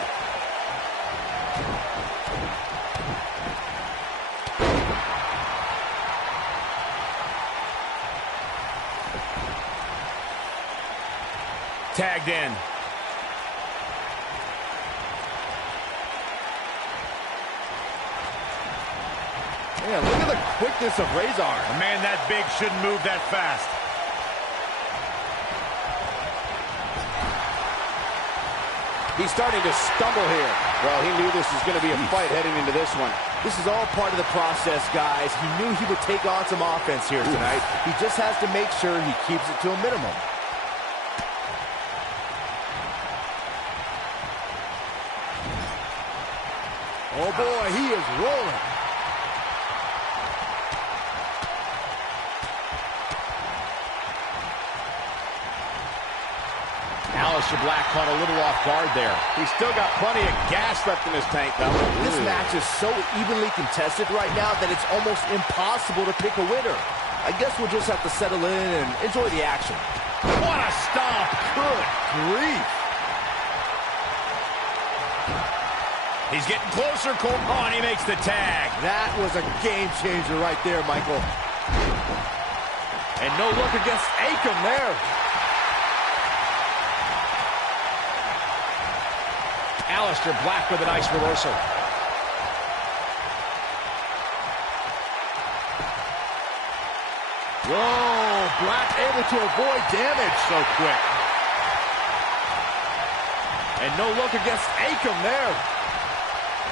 Tagged in. Man, look at the quickness of Razor. A man that big shouldn't move that fast. He's starting to stumble here. Well, he knew this was going to be a fight heading into this one. This is all part of the process, guys. He knew he would take on some offense here tonight. He just has to make sure he keeps it to a minimum. Oh, boy, he is rolling. Aleister Black caught a little off guard there. He's still got plenty of gas left in his tank, though. This match is so evenly contested right now that it's almost impossible to pick a winner. I guess we'll just have to settle in and enjoy the action. What a stomp! Good grief. He's getting closer, Cole. Oh, and he makes the tag. That was a game changer right there, Michael. And no look against Akam there. Aleister Black with a nice reversal. Whoa, Black able to avoid damage so quick. And no look against Akam there.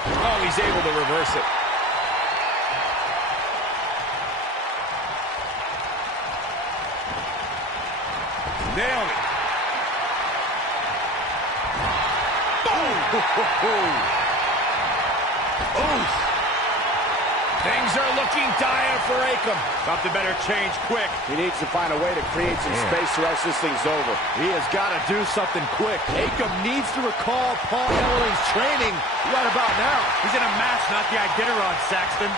Oh, he's able to reverse it. Nailed it. Oof. Things are looking dire for Akam. Something better change quick. He needs to find a way to create some space or else this thing's over. He has got to do something quick. Akam needs to recall Paul Ellering's training right about now. He's in a match, not the Iditarod, Saxton.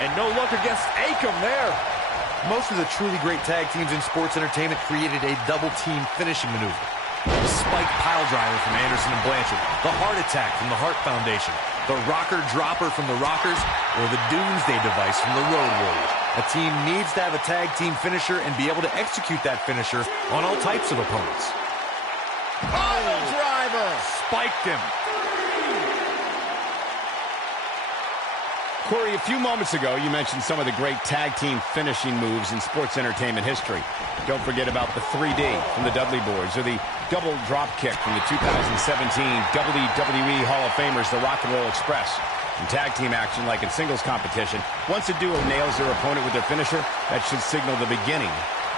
And no look against Akam there. Most of the truly great tag teams in sports entertainment created a double-team finishing maneuver. The spike pile driver from Anderson and Blanchard. The heart attack from the Hart Foundation. The rocker dropper from the Rockers, or the doomsday device from the Road Warriors. A team needs to have a tag team finisher and be able to execute that finisher on all types of opponents. Pile driver! Spiked him. Corey, a few moments ago, you mentioned some of the great tag team finishing moves in sports entertainment history. Don't forget about the 3D from the Dudley Boys, or the double drop kick from the 2017 WWE Hall of Famers, the Rock and Roll Express. In tag team action, like in singles competition, once a duo nails their opponent with their finisher, that should signal the beginning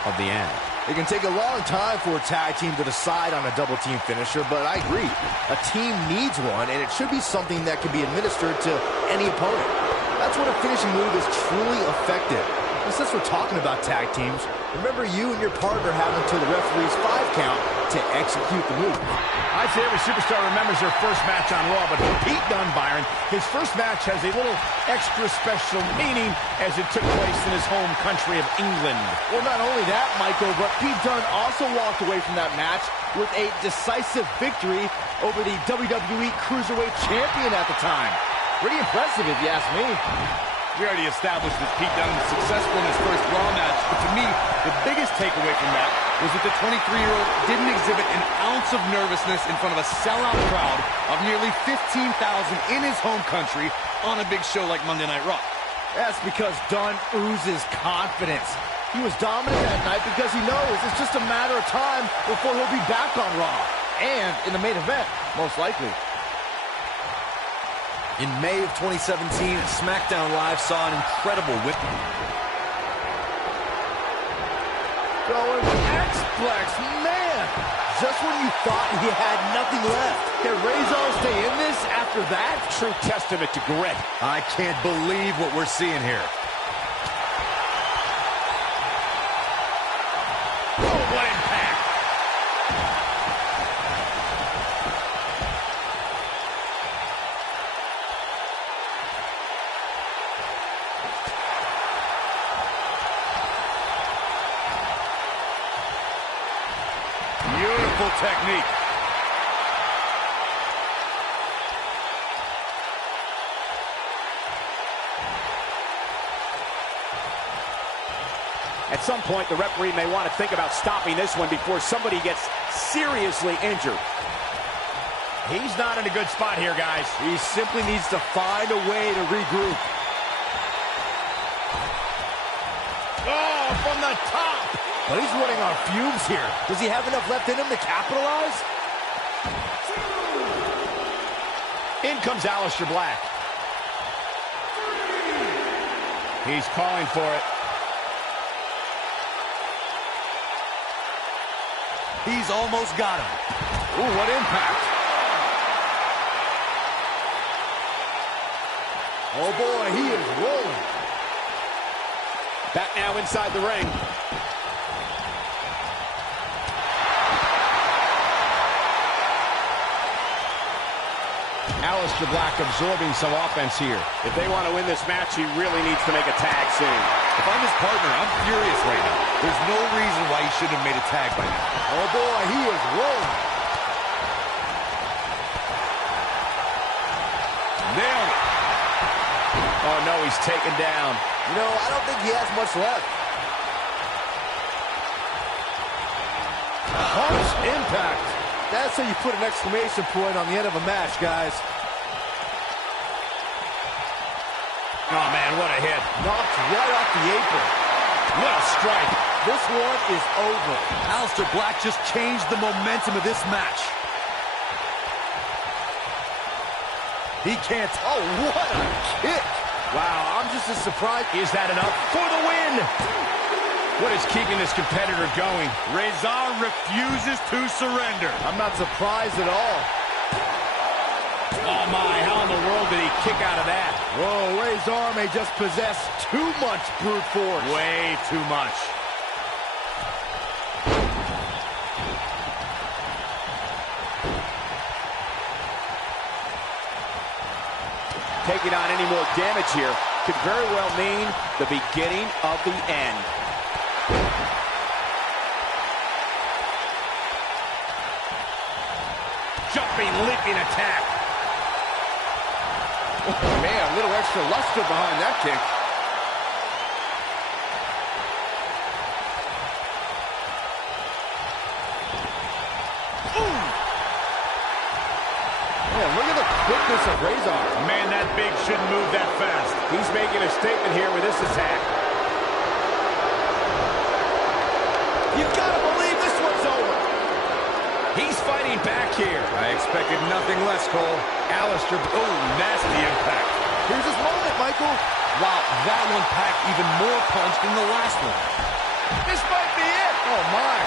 of the end. It can take a long time for a tag team to decide on a double team finisher, but I agree. A team needs one, and it should be something that can be administered to any opponent. That's when a finishing move is truly effective. And since we're talking about tag teams, remember you and your partner having until the referee's 5 count to execute the move. I'd say every superstar remembers their first match on Raw, but for Pete Dunne, Byron, his first match has a little extra special meaning as it took place in his home country of England. Well, not only that, Michael, but Pete Dunne also walked away from that match with a decisive victory over the WWE Cruiserweight Champion at the time. Pretty impressive, if you ask me. We already established that Pete Dunne was successful in his first Raw match, but to me, the biggest takeaway from that was that the 23-year-old didn't exhibit an ounce of nervousness in front of a sellout crowd of nearly 15,000 in his home country on a big show like Monday Night Raw. That's because Dunne oozes confidence. He was dominant that night because he knows it's just a matter of time before he'll be back on Raw. And in the main event, most likely. In May of 2017, SmackDown Live saw an incredible whip. Going X-Plex, man! Just when you thought he had nothing left. Can Razor stay in this after that? True testament to grit. I can't believe what we're seeing here. Oh, what impact! Beautiful technique. At some point, the referee may want to think about stopping this one before somebody gets seriously injured. He's not in a good spot here, guys. He simply needs to find a way to regroup. Oh, from the top. But he's running on fumes here. Does he have enough left in him to capitalize? In comes Aleister Black. He's calling for it. He's almost got him. Ooh, what impact. Oh boy, he is rolling. Back now inside the ring. Aleister Black absorbing some offense here. If they want to win this match, he really needs to make a tag soon. If I'm his partner, I'm furious right now. There's no reason why he shouldn't have made a tag by now. Oh boy, he is rolling. Nailed it. Oh no, he's taken down. You know, I don't think he has much left. Harsh impact. That's how you put an exclamation point on the end of a match, guys. Oh, man, what a hit. Knocked right off the apron. What a strike. This one is over. Aleister Black just changed the momentum of this match. He can't. Oh, what a kick. Wow, I'm just as surprised. Is that enough for the win? What is keeping this competitor going? Razor refuses to surrender. I'm not surprised at all. Oh, my, how in the world did he kick out of that? Whoa, Razor may just possess too much brute force. Way too much. Taking on any more damage here could very well mean the beginning of the end. heavy leaping attack. Oh, man, a little extra luster behind that kick. Man, look at the quickness of Razor. Man, that big shouldn't move that fast. He's making a statement here with this attack. You've got to believe this one's over. He's fighting back here. I expected nothing less, Cole. Alistair, oh, nasty impact. Here's his moment, Michael. Wow, that one packed even more punch than the last one. This might be it. Oh, my.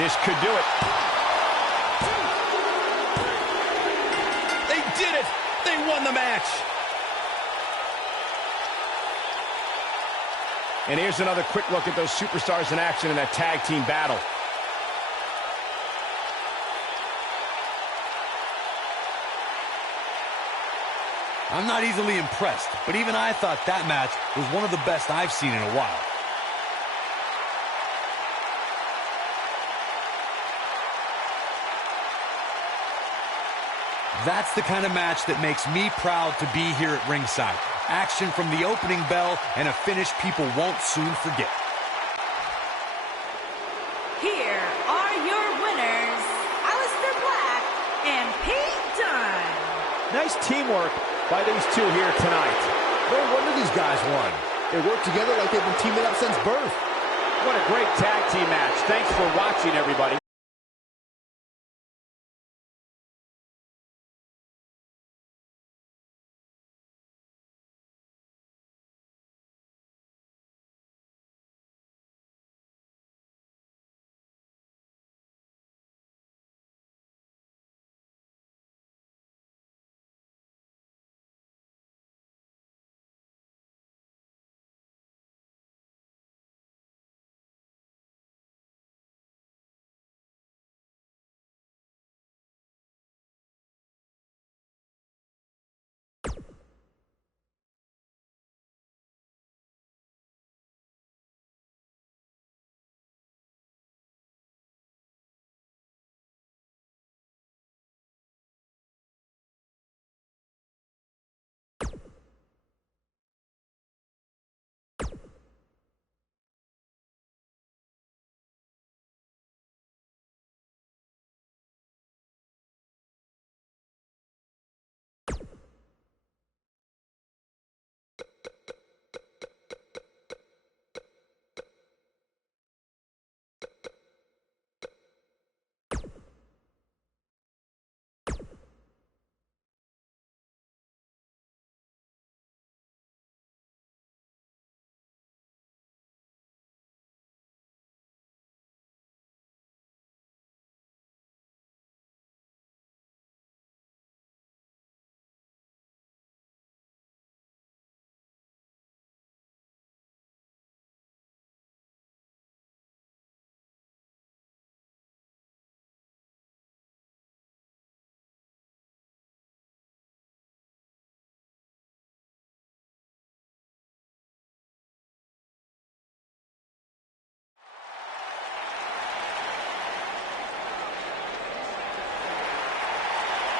This could do it. They did it. They won the match. And here's another quick look at those superstars in action in that tag team battle. I'm not easily impressed, but even I thought that match was one of the best I've seen in a while. That's the kind of match that makes me proud to be here at ringside. Action from the opening bell and a finish people won't soon forget. Here are your winners, Alistair Black and Pete Dunne. Nice teamwork by these two here tonight. No wonder these guys won. They work together like they've been teaming up since birth. What a great tag team match. Thanks for watching, everybody.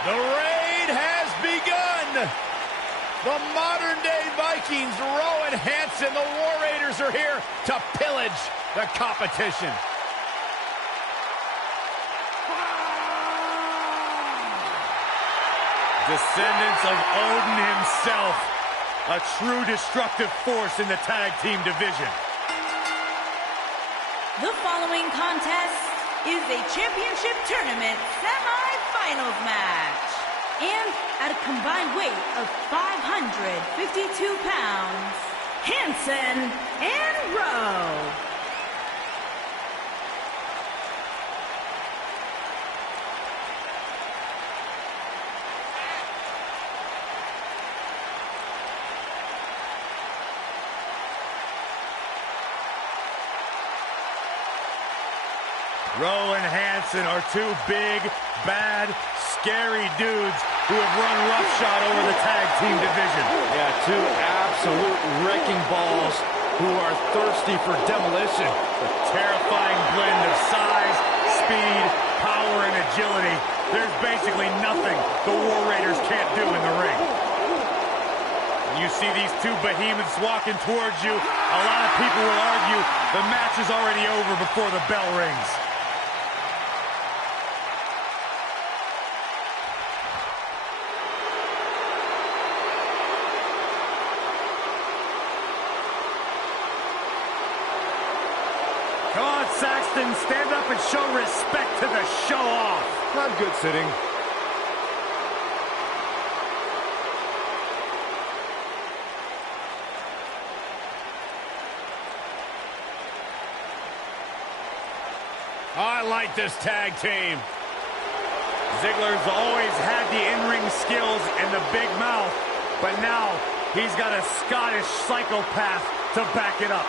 The raid has begun. The modern-day Vikings, Rowan Hansen, the War Raiders are here to pillage the competition. Descendants of Odin himself. A true destructive force in the tag team division. The following contest is a championship tournament semi-finals match. And at a combined weight of 552 pounds, Hansen and Rowe. Rowe and Hansen are two big, bad, scary dudes who have run roughshod over the tag team division. Yeah, two absolute wrecking balls who are thirsty for demolition. A terrifying blend of size, speed, power, and agility. There's basically nothing the War Raiders can't do in the ring. You see these two behemoths walking towards you. A lot of people will argue the match is already over before the bell rings. Come on, Saxton, stand up and show respect to the show-off. I'm good sitting. I like this tag team. Ziggler's always had the in-ring skills and the big mouth, but now he's got a Scottish psychopath to back it up.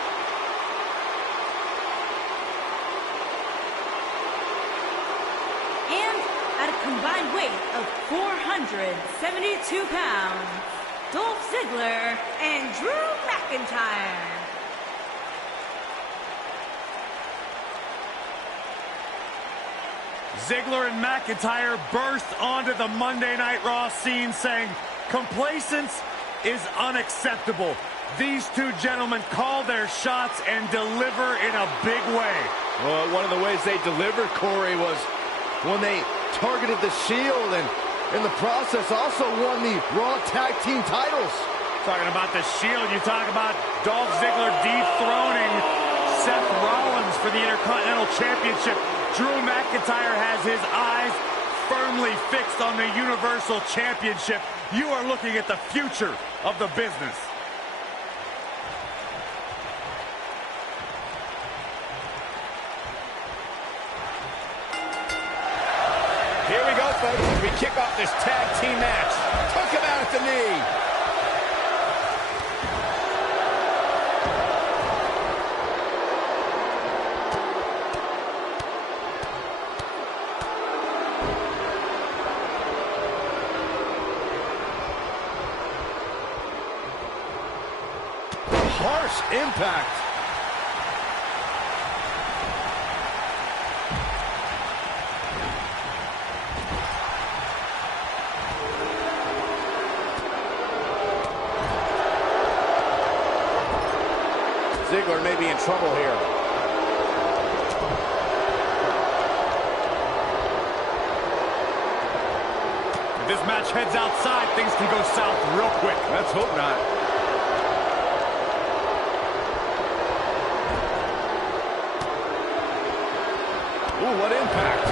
And at a combined weight of 472 pounds, Dolph Ziggler and Drew McIntyre. Ziggler and McIntyre burst onto the Monday Night Raw scene saying, "Complacence is unacceptable." These two gentlemen call their shots and deliver in a big way. Well, one of the ways they delivered, Corey, was when they targeted the Shield and in the process also won the Raw Tag Team titles. Talking about the Shield, you talk about Dolph Ziggler dethroning Seth Rollins for the Intercontinental Championship. Drew McIntyre has his eyes firmly fixed on the Universal Championship. You are looking at the future of the business. Here we go, folks, as we kick off this tag team match. Took him out at the knee. Harsh impact. Ziggler may be in trouble here. If this match heads outside, things can go south real quick. Let's hope not. Ooh, what impact.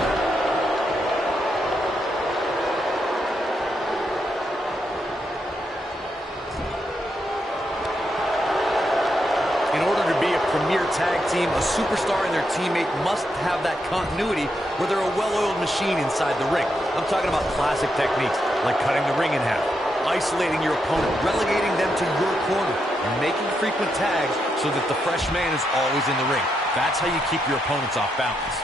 In order to be a premier tag team, a superstar and their teammate must have that continuity where they're a well-oiled machine inside the ring. I'm talking about classic techniques like cutting the ring in half, isolating your opponent, relegating them to your corner, and making frequent tags so that the fresh man is always in the ring. That's how you keep your opponents off balance.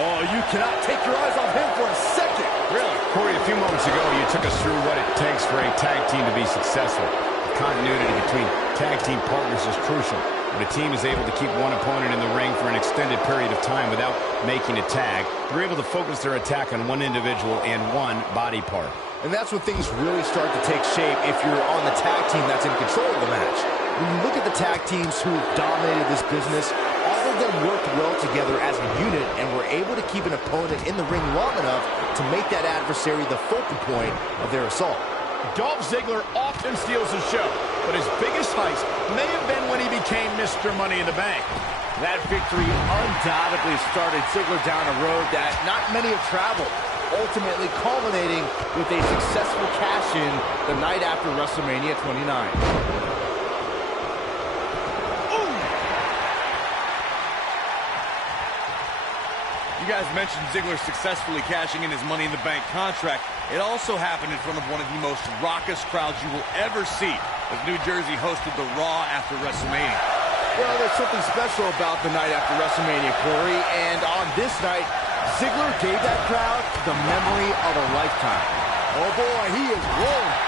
Oh, you cannot take your eyes off him for a second. Really? Corey, a few moments ago, you took us through what it takes for a tag team to be successful. The continuity between tag team partners is crucial. When a team is able to keep one opponent in the ring for an extended period of time without making a tag, they're able to focus their attack on one individual and one body part. And that's when things really start to take shape if you're on the tag team that's in control of the match. When you look at the tag teams who dominated this business, all of them worked well together as a unit and were able to keep an opponent in the ring long enough to make that adversary the focal point of their assault. Dolph Ziggler often steals the show, but his biggest heist may have been when he became Mr. Money in the Bank. That victory undoubtedly started Ziggler down a road that not many have traveled, ultimately culminating with a successful cash-in the night after WrestleMania 29. You guys mentioned Ziggler successfully cashing in his Money in the Bank contract. It also happened in front of one of the most raucous crowds you will ever see as New Jersey hosted the Raw after WrestleMania. Well, there's something special about the night after WrestleMania, Corey, and on this night, Ziggler gave that crowd the memory of a lifetime. Oh boy, he is rolling.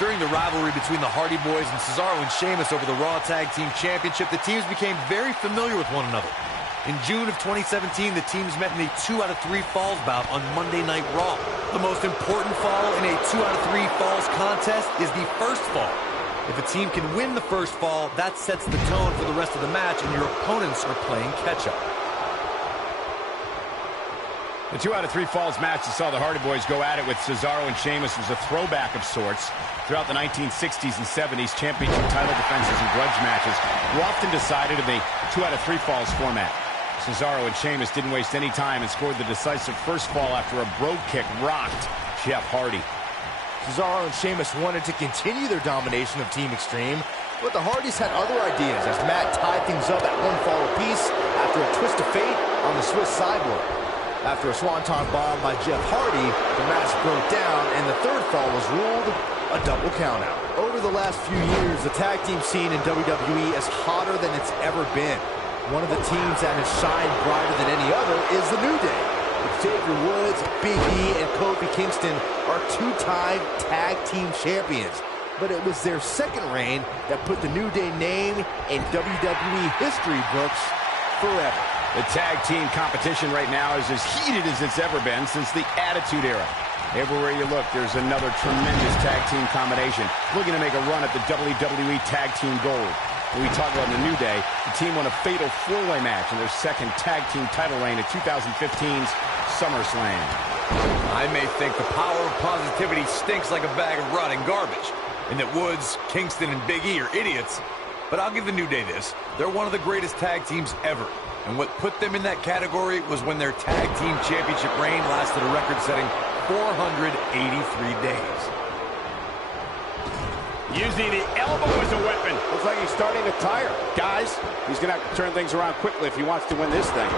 During the rivalry between the Hardy Boys and Cesaro and Sheamus over the Raw Tag Team Championship, the teams became very familiar with one another. In June of 2017, the teams met in a 2 out of 3 falls bout on Monday Night Raw. The most important fall in a 2 out of 3 falls contest is the first fall. If a team can win the first fall, that sets the tone for the rest of the match, and your opponents are playing catch-up. The 2 out of 3 falls match that saw the Hardy Boys go at it with Cesaro and Sheamus was a throwback of sorts. Throughout the 1960s and 70s, championship title defenses and grudge matches were often decided in a 2 out of 3 falls format. Cesaro and Sheamus didn't waste any time and scored the decisive first fall after a brogue kick rocked Jeff Hardy. Cesaro and Sheamus wanted to continue their domination of Team Extreme, but the Hardys had other ideas as Matt tied things up at 1 fall apiece after a twist of fate on the Swiss sideboard. After a swanton bomb by Jeff Hardy, the match broke down and the third fall was ruled a double countout. Over the last few years, the tag team scene in WWE is hotter than it's ever been. One of the teams that has shined brighter than any other is the New Day. Xavier Woods, Big E, and Kofi Kingston are 2-time tag team champions. But it was their second reign that put the New Day name in WWE history books forever. The tag team competition right now is as heated as it's ever been since the Attitude Era. Everywhere you look, there's another tremendous tag team combination looking to make a run at the WWE Tag Team Gold. When we talk about the New Day, the team won a fatal 4-way match in their second tag team title reign at 2015's SummerSlam. I may think the power of positivity stinks like a bag of rotting garbage, and that Woods, Kingston, and Big E are idiots, but I'll give the New Day this. They're one of the greatest tag teams ever, and what put them in that category was when their tag team championship reign lasted a record-setting 483 days. Using the elbow as a weapon. Looks like he's starting to tire. Guys, he's going to have to turn things around quickly if he wants to win this thing.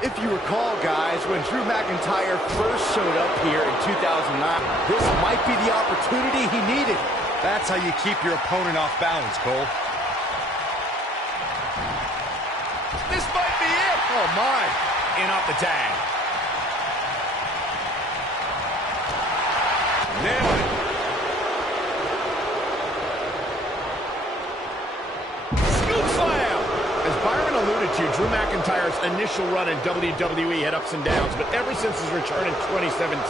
If you recall, guys, when Drew McIntyre first showed up here in 2009, this might be the opportunity he needed. That's how you keep your opponent off balance, Cole. This might be it. Oh, my. In off the tag. Nailed it. Scoop slam. As Byron alluded to, Drew McIntyre's initial run in WWE had ups and downs, but ever since his return in 2017,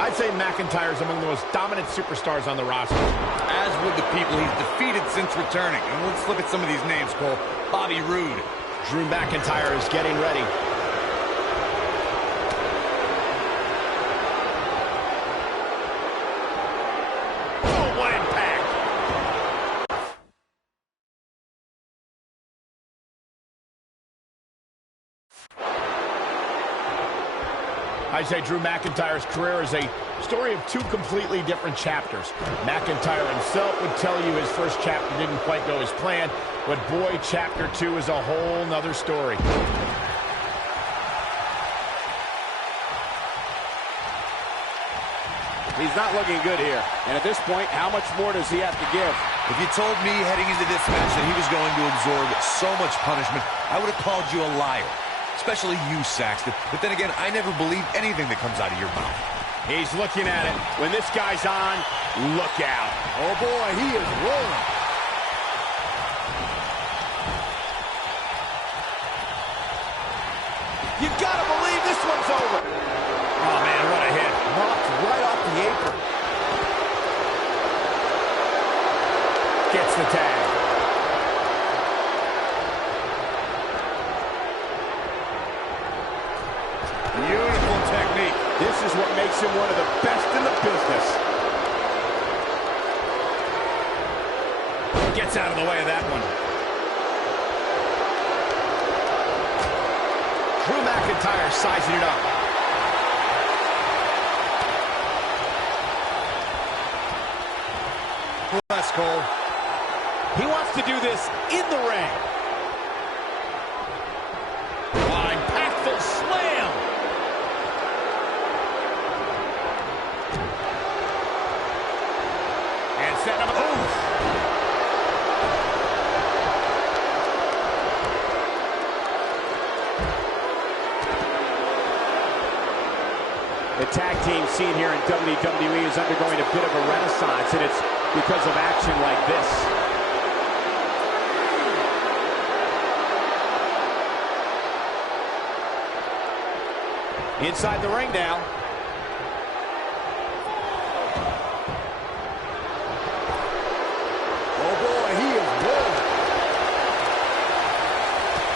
I'd say McIntyre's among the most dominant superstars on the roster. As would the people he's defeated since returning. And let's look at some of these names, Cole. Bobby Roode. Drew McIntyre is getting ready. Oh, what impact. I'd say Drew McIntyre's career is a story of 2 completely different chapters. McIntyre himself would tell you his first chapter didn't quite go as planned, but boy, chapter 2 is a whole nother story. He's not looking good here. And at this point, how much more does he have to give? If you told me heading into this match that he was going to absorb so much punishment, I would have called you a liar. Especially you, Saxton. But then again, I never believe anything that comes out of your mouth. He's looking at it. When this guy's on, look out. Oh, boy, he is rolling. You gotta believe this one's over. Oh, man, what a hit. Knocked right off the apron. Gets the tag. Beautiful technique. This is what makes him one of the best in the business. Gets out of the way of that one. Drew McIntyre sizing it up. Bless, Cole. He wants to do this in the ring. Impactful slam. And set up. Oof. tag team scene here in WWE is undergoing a bit of a renaissance, and it's because of action like this. Inside the ring now. Oh boy, he is rolling.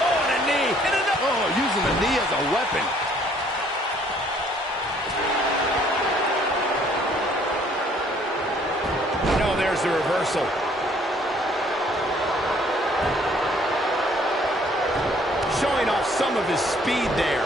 Oh, and a knee. And another. Oh, using the knee as a weapon. No, there's the reversal. Showing off some of his speed there.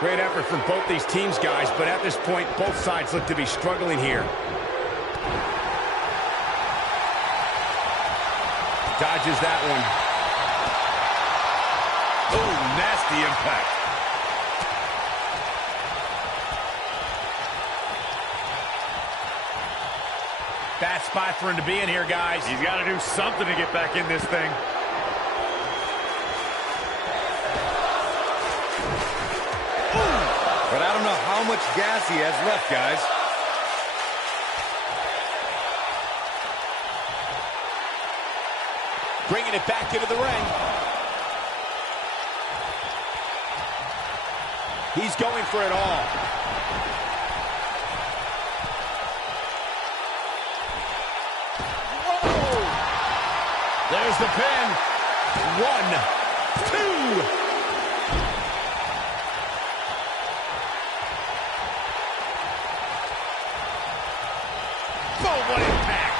Great effort from both these teams, guys, but at this point, both sides look to be struggling here. Dodges that one. Oh, nasty impact. Bad spot for him to be in here, guys. He's got to do something to get back in this thing. But I don't know how much gas he has left, guys. Bringing it back into the ring. He's going for it all. Whoa! There's the pin. 1, 2. Boom, what impact.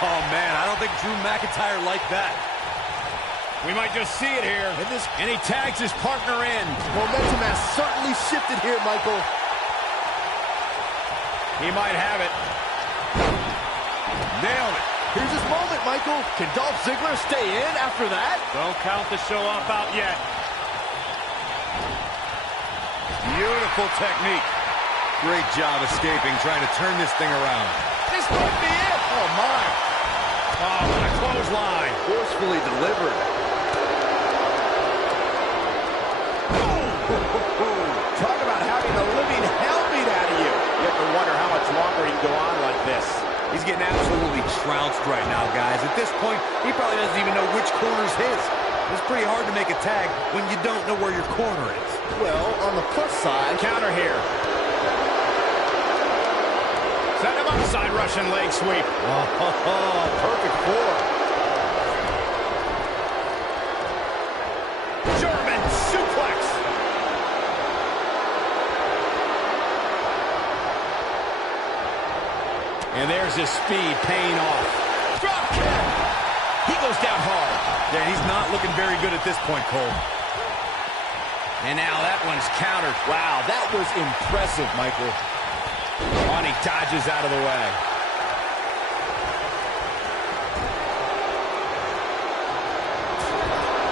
Oh, man, I don't think Drew McIntyre liked that. We might just see it here. And he tags his partner in. Momentum has certainly shifted here, Michael. He might have it. Nailed it. Here's his moment, Michael. Can Dolph Ziggler stay in after that? Don't count the show off out yet. Beautiful technique. Great job escaping, trying to turn this thing around. This might be it. Oh, my. Oh, what a clothesline. Forcefully delivered. Talk about having the living hell beat out of you. You have to wonder how much longer he can go on like this. He's getting absolutely trounced right now, guys. At this point, he probably doesn't even know which corner's his. It's pretty hard to make a tag when you don't know where your corner is. Well, on the plus side... Counter here. Set him up, side Russian leg sweep. Oh, perfect form. German suplex. And there's his speed paying off. Drop kick. He goes down hard. Yeah, he's not looking very good at this point, Cole. And now that one's countered. Wow, that was impressive, Michael. Oh, and he dodges out of the way.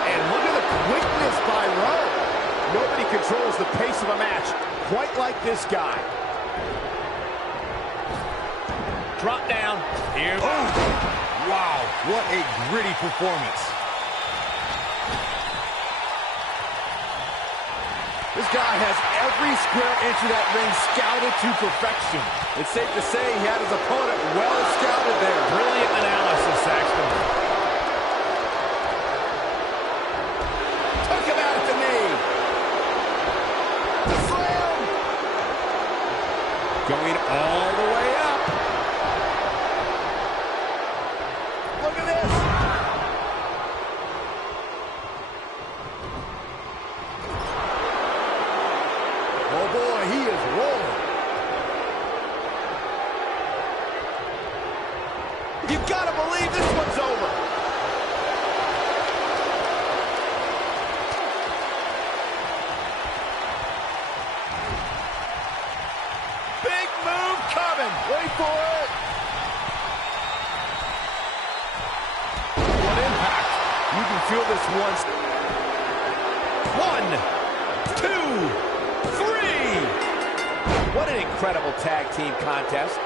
And look at the quickness by Rowe. Nobody controls the pace of a match quite like this guy. Drop down. Here. Oh, wow, what a gritty performance. This guy has every square inch of that ring scouted to perfection. It's safe to say he had his opponent well scouted there. Brilliant analysis, Saxton. Took him out at the knee. The slam. Going all the way up. Look at this. Oh boy, he is rolling. You've got to believe this one's over. Big move coming. Wait for it. What impact. You can feel this once. 1, 2, 3. What an incredible tag team contest.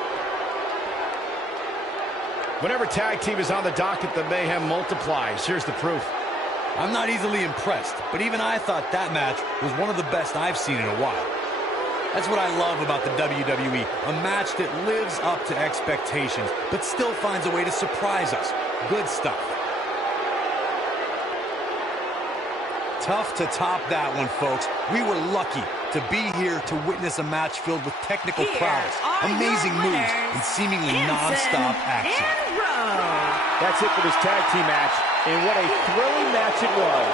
Whenever tag team is on the docket, the mayhem multiplies. Here's the proof. I'm not easily impressed, but even I thought that match was one of the best I've seen in a while. That's what I love about the WWE, a match that lives up to expectations, but still finds a way to surprise us. Good stuff. Tough to top that one, folks. We were lucky to be here to witness a match filled with technical prowess, amazing moves, and seemingly non-stop action. That's it for this tag team match, and what a thrilling match it was.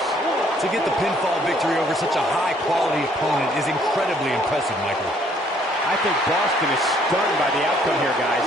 To get the pinfall victory over such a high-quality opponent is incredibly impressive, Michael. I think Boston is stunned by the outcome here, guys.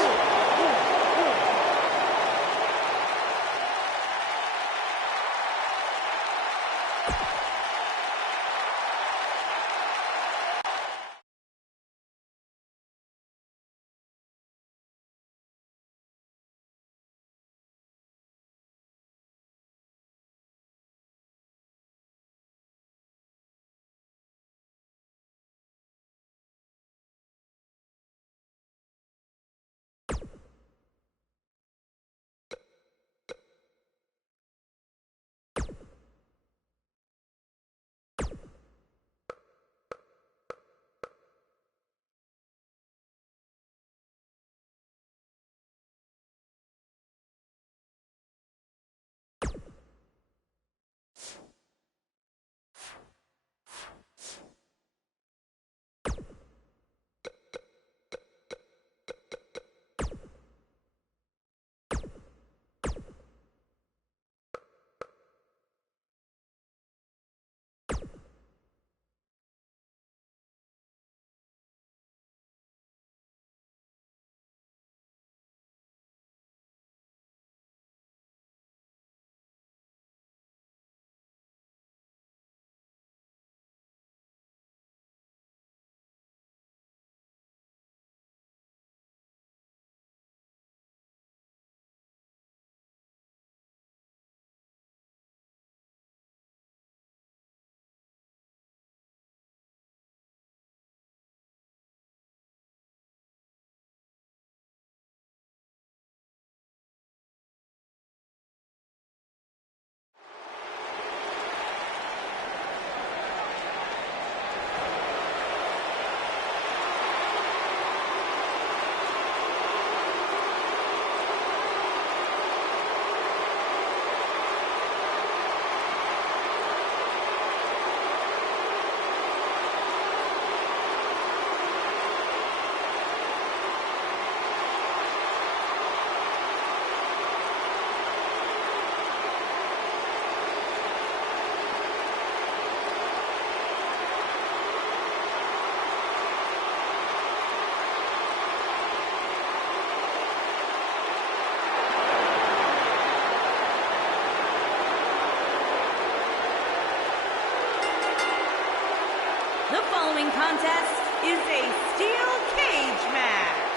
Contest is a steel cage match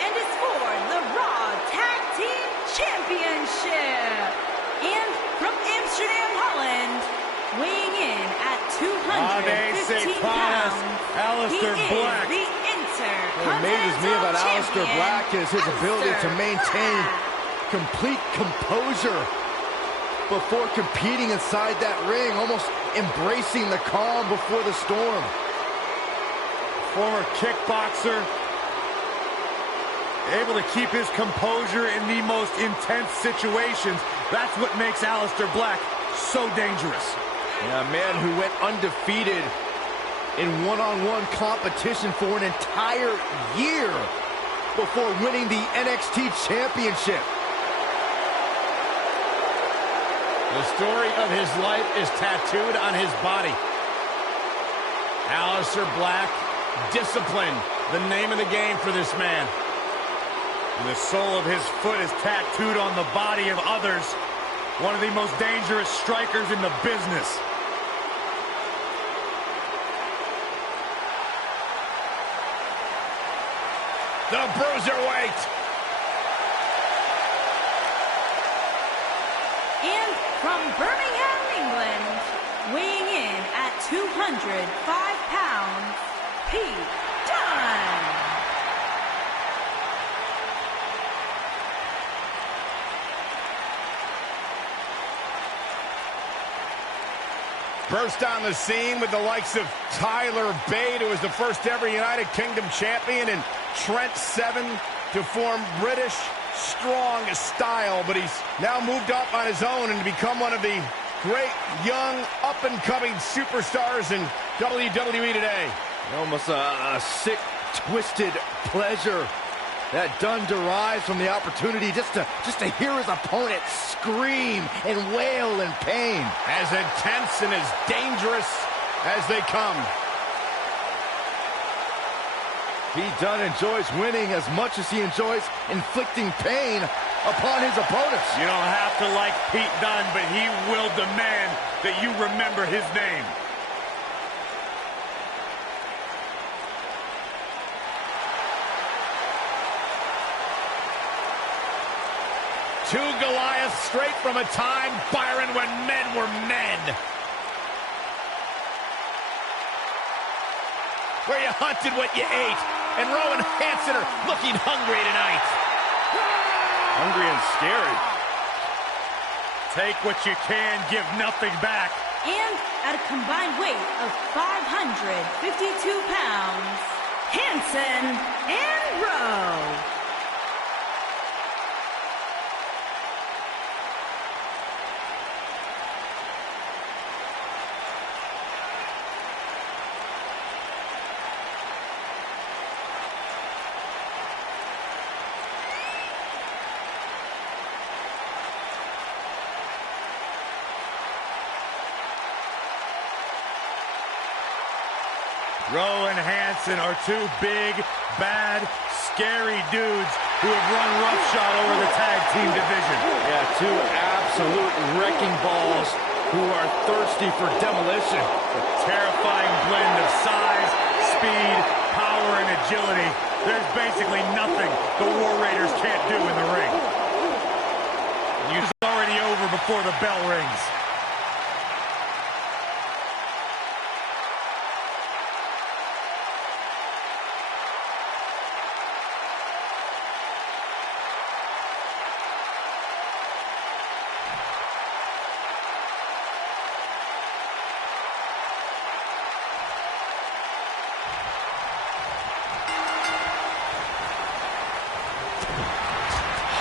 and is for the Raw Tag Team Championship. And from Amsterdam, Holland, weighing in at 215 pounds, Aleister Black. He is the What amazes me about Aleister Champion, Black is his ability to maintain Black. complete composure before competing inside that ring, almost embracing the calm before the storm. Former kickboxer, able to keep his composure in the most intense situations. That's what makes Aleister Black so dangerous. Yeah, a man who went undefeated in one-on-one competition for an entire year before winning the NXT Championship. The story of his life is tattooed on his body. Aleister Black, discipline, the name of the game for this man. And the sole of his foot is tattooed on the body of others. One of the most dangerous strikers in the business. The Bruiserweight. And from Birmingham, England, weighing in at 205 pounds, Pete Dunne. Burst on the scene with the likes of Tyler Bate, who was the first ever United Kingdom champion, and Trent Seven to form British strong style. But he's now moved up on his own and become one of the great young up-and-coming superstars in WWE today. Almost a sick, twisted pleasure that Dunn derives from the opportunity just to hear his opponent scream and wail in pain. As intense and as dangerous as they come. Pete Dunne enjoys winning as much as he enjoys inflicting pain upon his opponents. You don't have to like Pete Dunne, but he will demand that you remember his name. Two Goliaths straight from a time, Byron, when men were men. Where you hunted what you ate. And Rowan Hansen are looking hungry tonight. Hungry and scary. Take what you can, give nothing back. And at a combined weight of 552 pounds, Hansen and Rowe. Rowe and Hansen are two big, bad, scary dudes who have run roughshod over the tag team division. Yeah, two absolute wrecking balls who are thirsty for demolition. A terrifying blend of size, speed, power, and agility. There's basically nothing the War Raiders can't do in the ring. It's already over before the bell rings.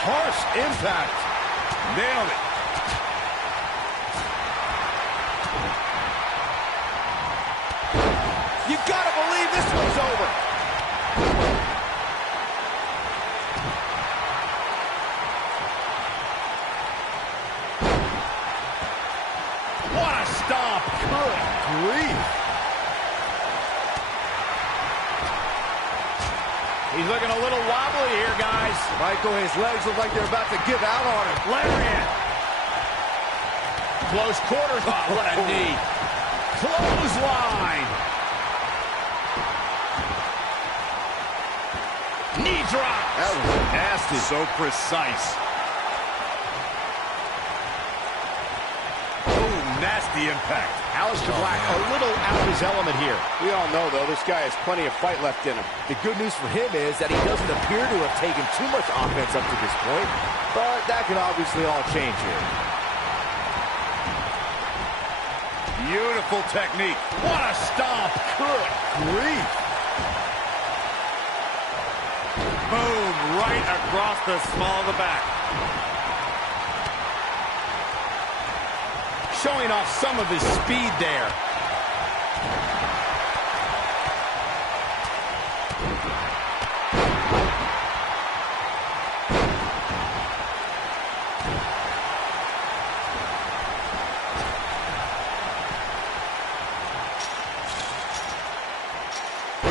Harsh impact. Nailed it. You gotta believe this one's over. What a stomp. Good grief. He's looking a little wobbly here, guys. Michael, his legs look like they're about to give out on him. Lariat. Close quarters. Oh, what a knee. Clothesline. Knee drop. That was nasty. So precise. Oh, nasty impact. Aleister Black a little out of his element here. We all know, though, this guy has plenty of fight left in him. The good news for him is that he doesn't appear to have taken too much offense up to this point, but that can obviously all change here. Beautiful technique. What a stomp. Good grief. Boom, right across the small of the back. Showing off some of his speed there.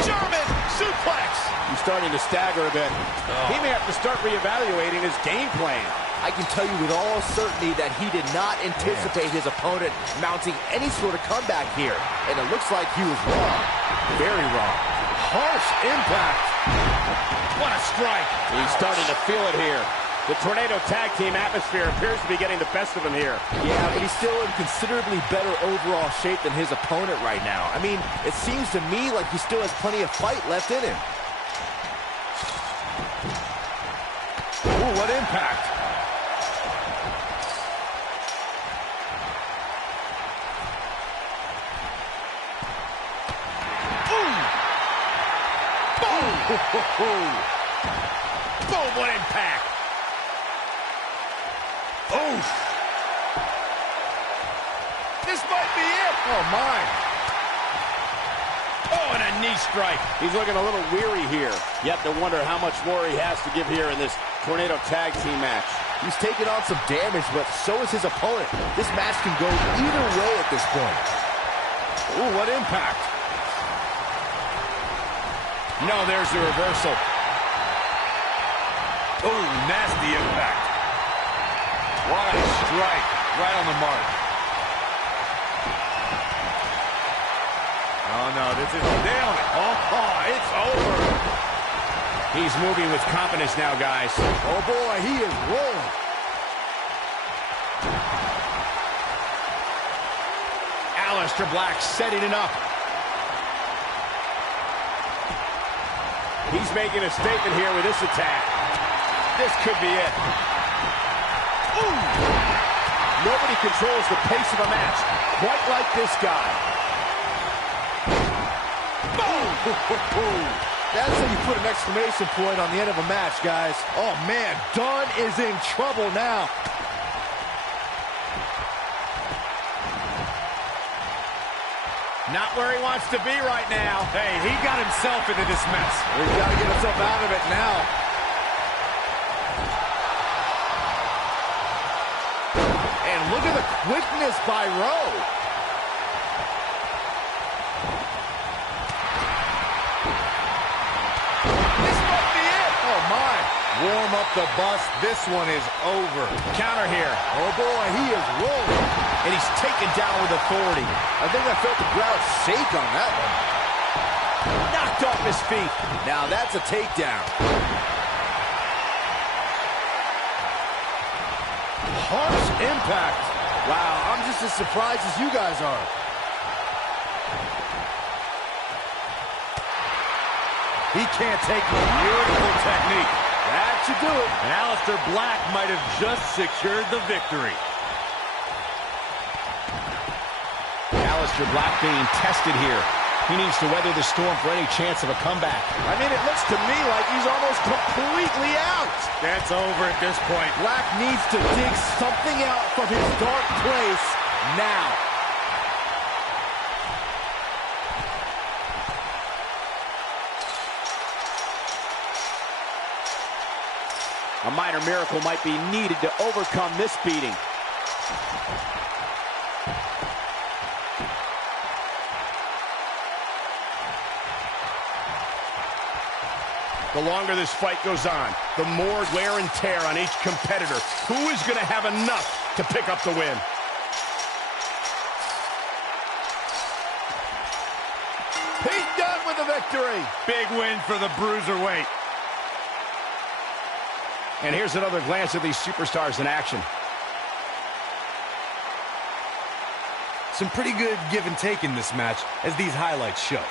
German suplex. He's starting to stagger a bit. He may have to start reevaluating his game plan. I can tell you with all certainty that he did not anticipate his opponent mounting any sort of comeback here. And it looks like he was wrong. Very wrong. Harsh impact. What a strike. He's starting to feel it here. The Tornado Tag Team atmosphere appears to be getting the best of him here. Yeah, but he's still in considerably better overall shape than his opponent right now. I mean, it seems to me like he still has plenty of fight left in him. Ooh, what impact. Boom, what impact. Oof. This might be it. Oh, my. Oh, and a knee strike. He's looking a little weary here. You have to wonder how much more he has to give here in this Tornado Tag Team match. He's taking on some damage, but so is his opponent. This match can go either way at this point. Ooh, what impact. No, there's the reversal. Ooh, nasty impact. What a strike. Right on the mark. Oh, no, this is nailed it. Oh, it's over. He's moving with confidence now, guys. Oh, boy, he is rolling. Aleister Black setting it up. He's making a statement here with this attack. This could be it. Ooh! Nobody controls the pace of a match quite like this guy. Boom! That's how you put an exclamation point on the end of a match, guys. Oh, man, Dunn is in trouble now. Not where he wants to be right now. Hey, he got himself into this mess. He's got to get himself out of it now. And look at the quickness by Rowe. This might be it. Oh, my. Warm up the bus. This one is over. Counter here. Oh, boy, he is rolling. And he's taken down with authority. I think I felt the ground shake on that one. Knocked off his feet. Now that's a takedown. Harsh impact. Wow, I'm just as surprised as you guys are. He can't take the beautiful technique. That should do it. And Aleister Black might have just secured the victory. Aleister Black being tested here. He needs to weather the storm for any chance of a comeback. I mean, it looks to me like he's almost completely out. That's over at this point. Black needs to dig something out from his dark place now. A minor miracle might be needed to overcome this beating. The longer this fight goes on, the more wear and tear on each competitor. Who is going to have enough to pick up the win? He's done with the victory. Big win for the bruiserweight. And here's another glance at these superstars in action. Some pretty good give and take in this match, as these highlights show.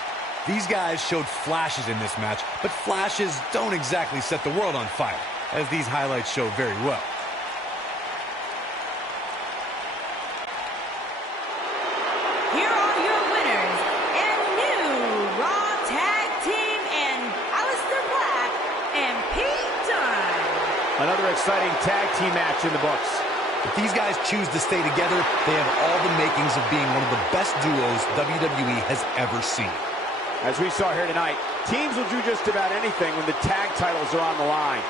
These guys showed flashes in this match, but flashes don't exactly set the world on fire, as these highlights show very well. Here are your winners and new Raw Tag Team and Aleister Black and Pete Dunne. Another exciting tag team match in the books. If these guys choose to stay together, they have all the makings of being one of the best duos WWE has ever seen. As we saw here tonight, teams will do just about anything when the tag titles are on the line.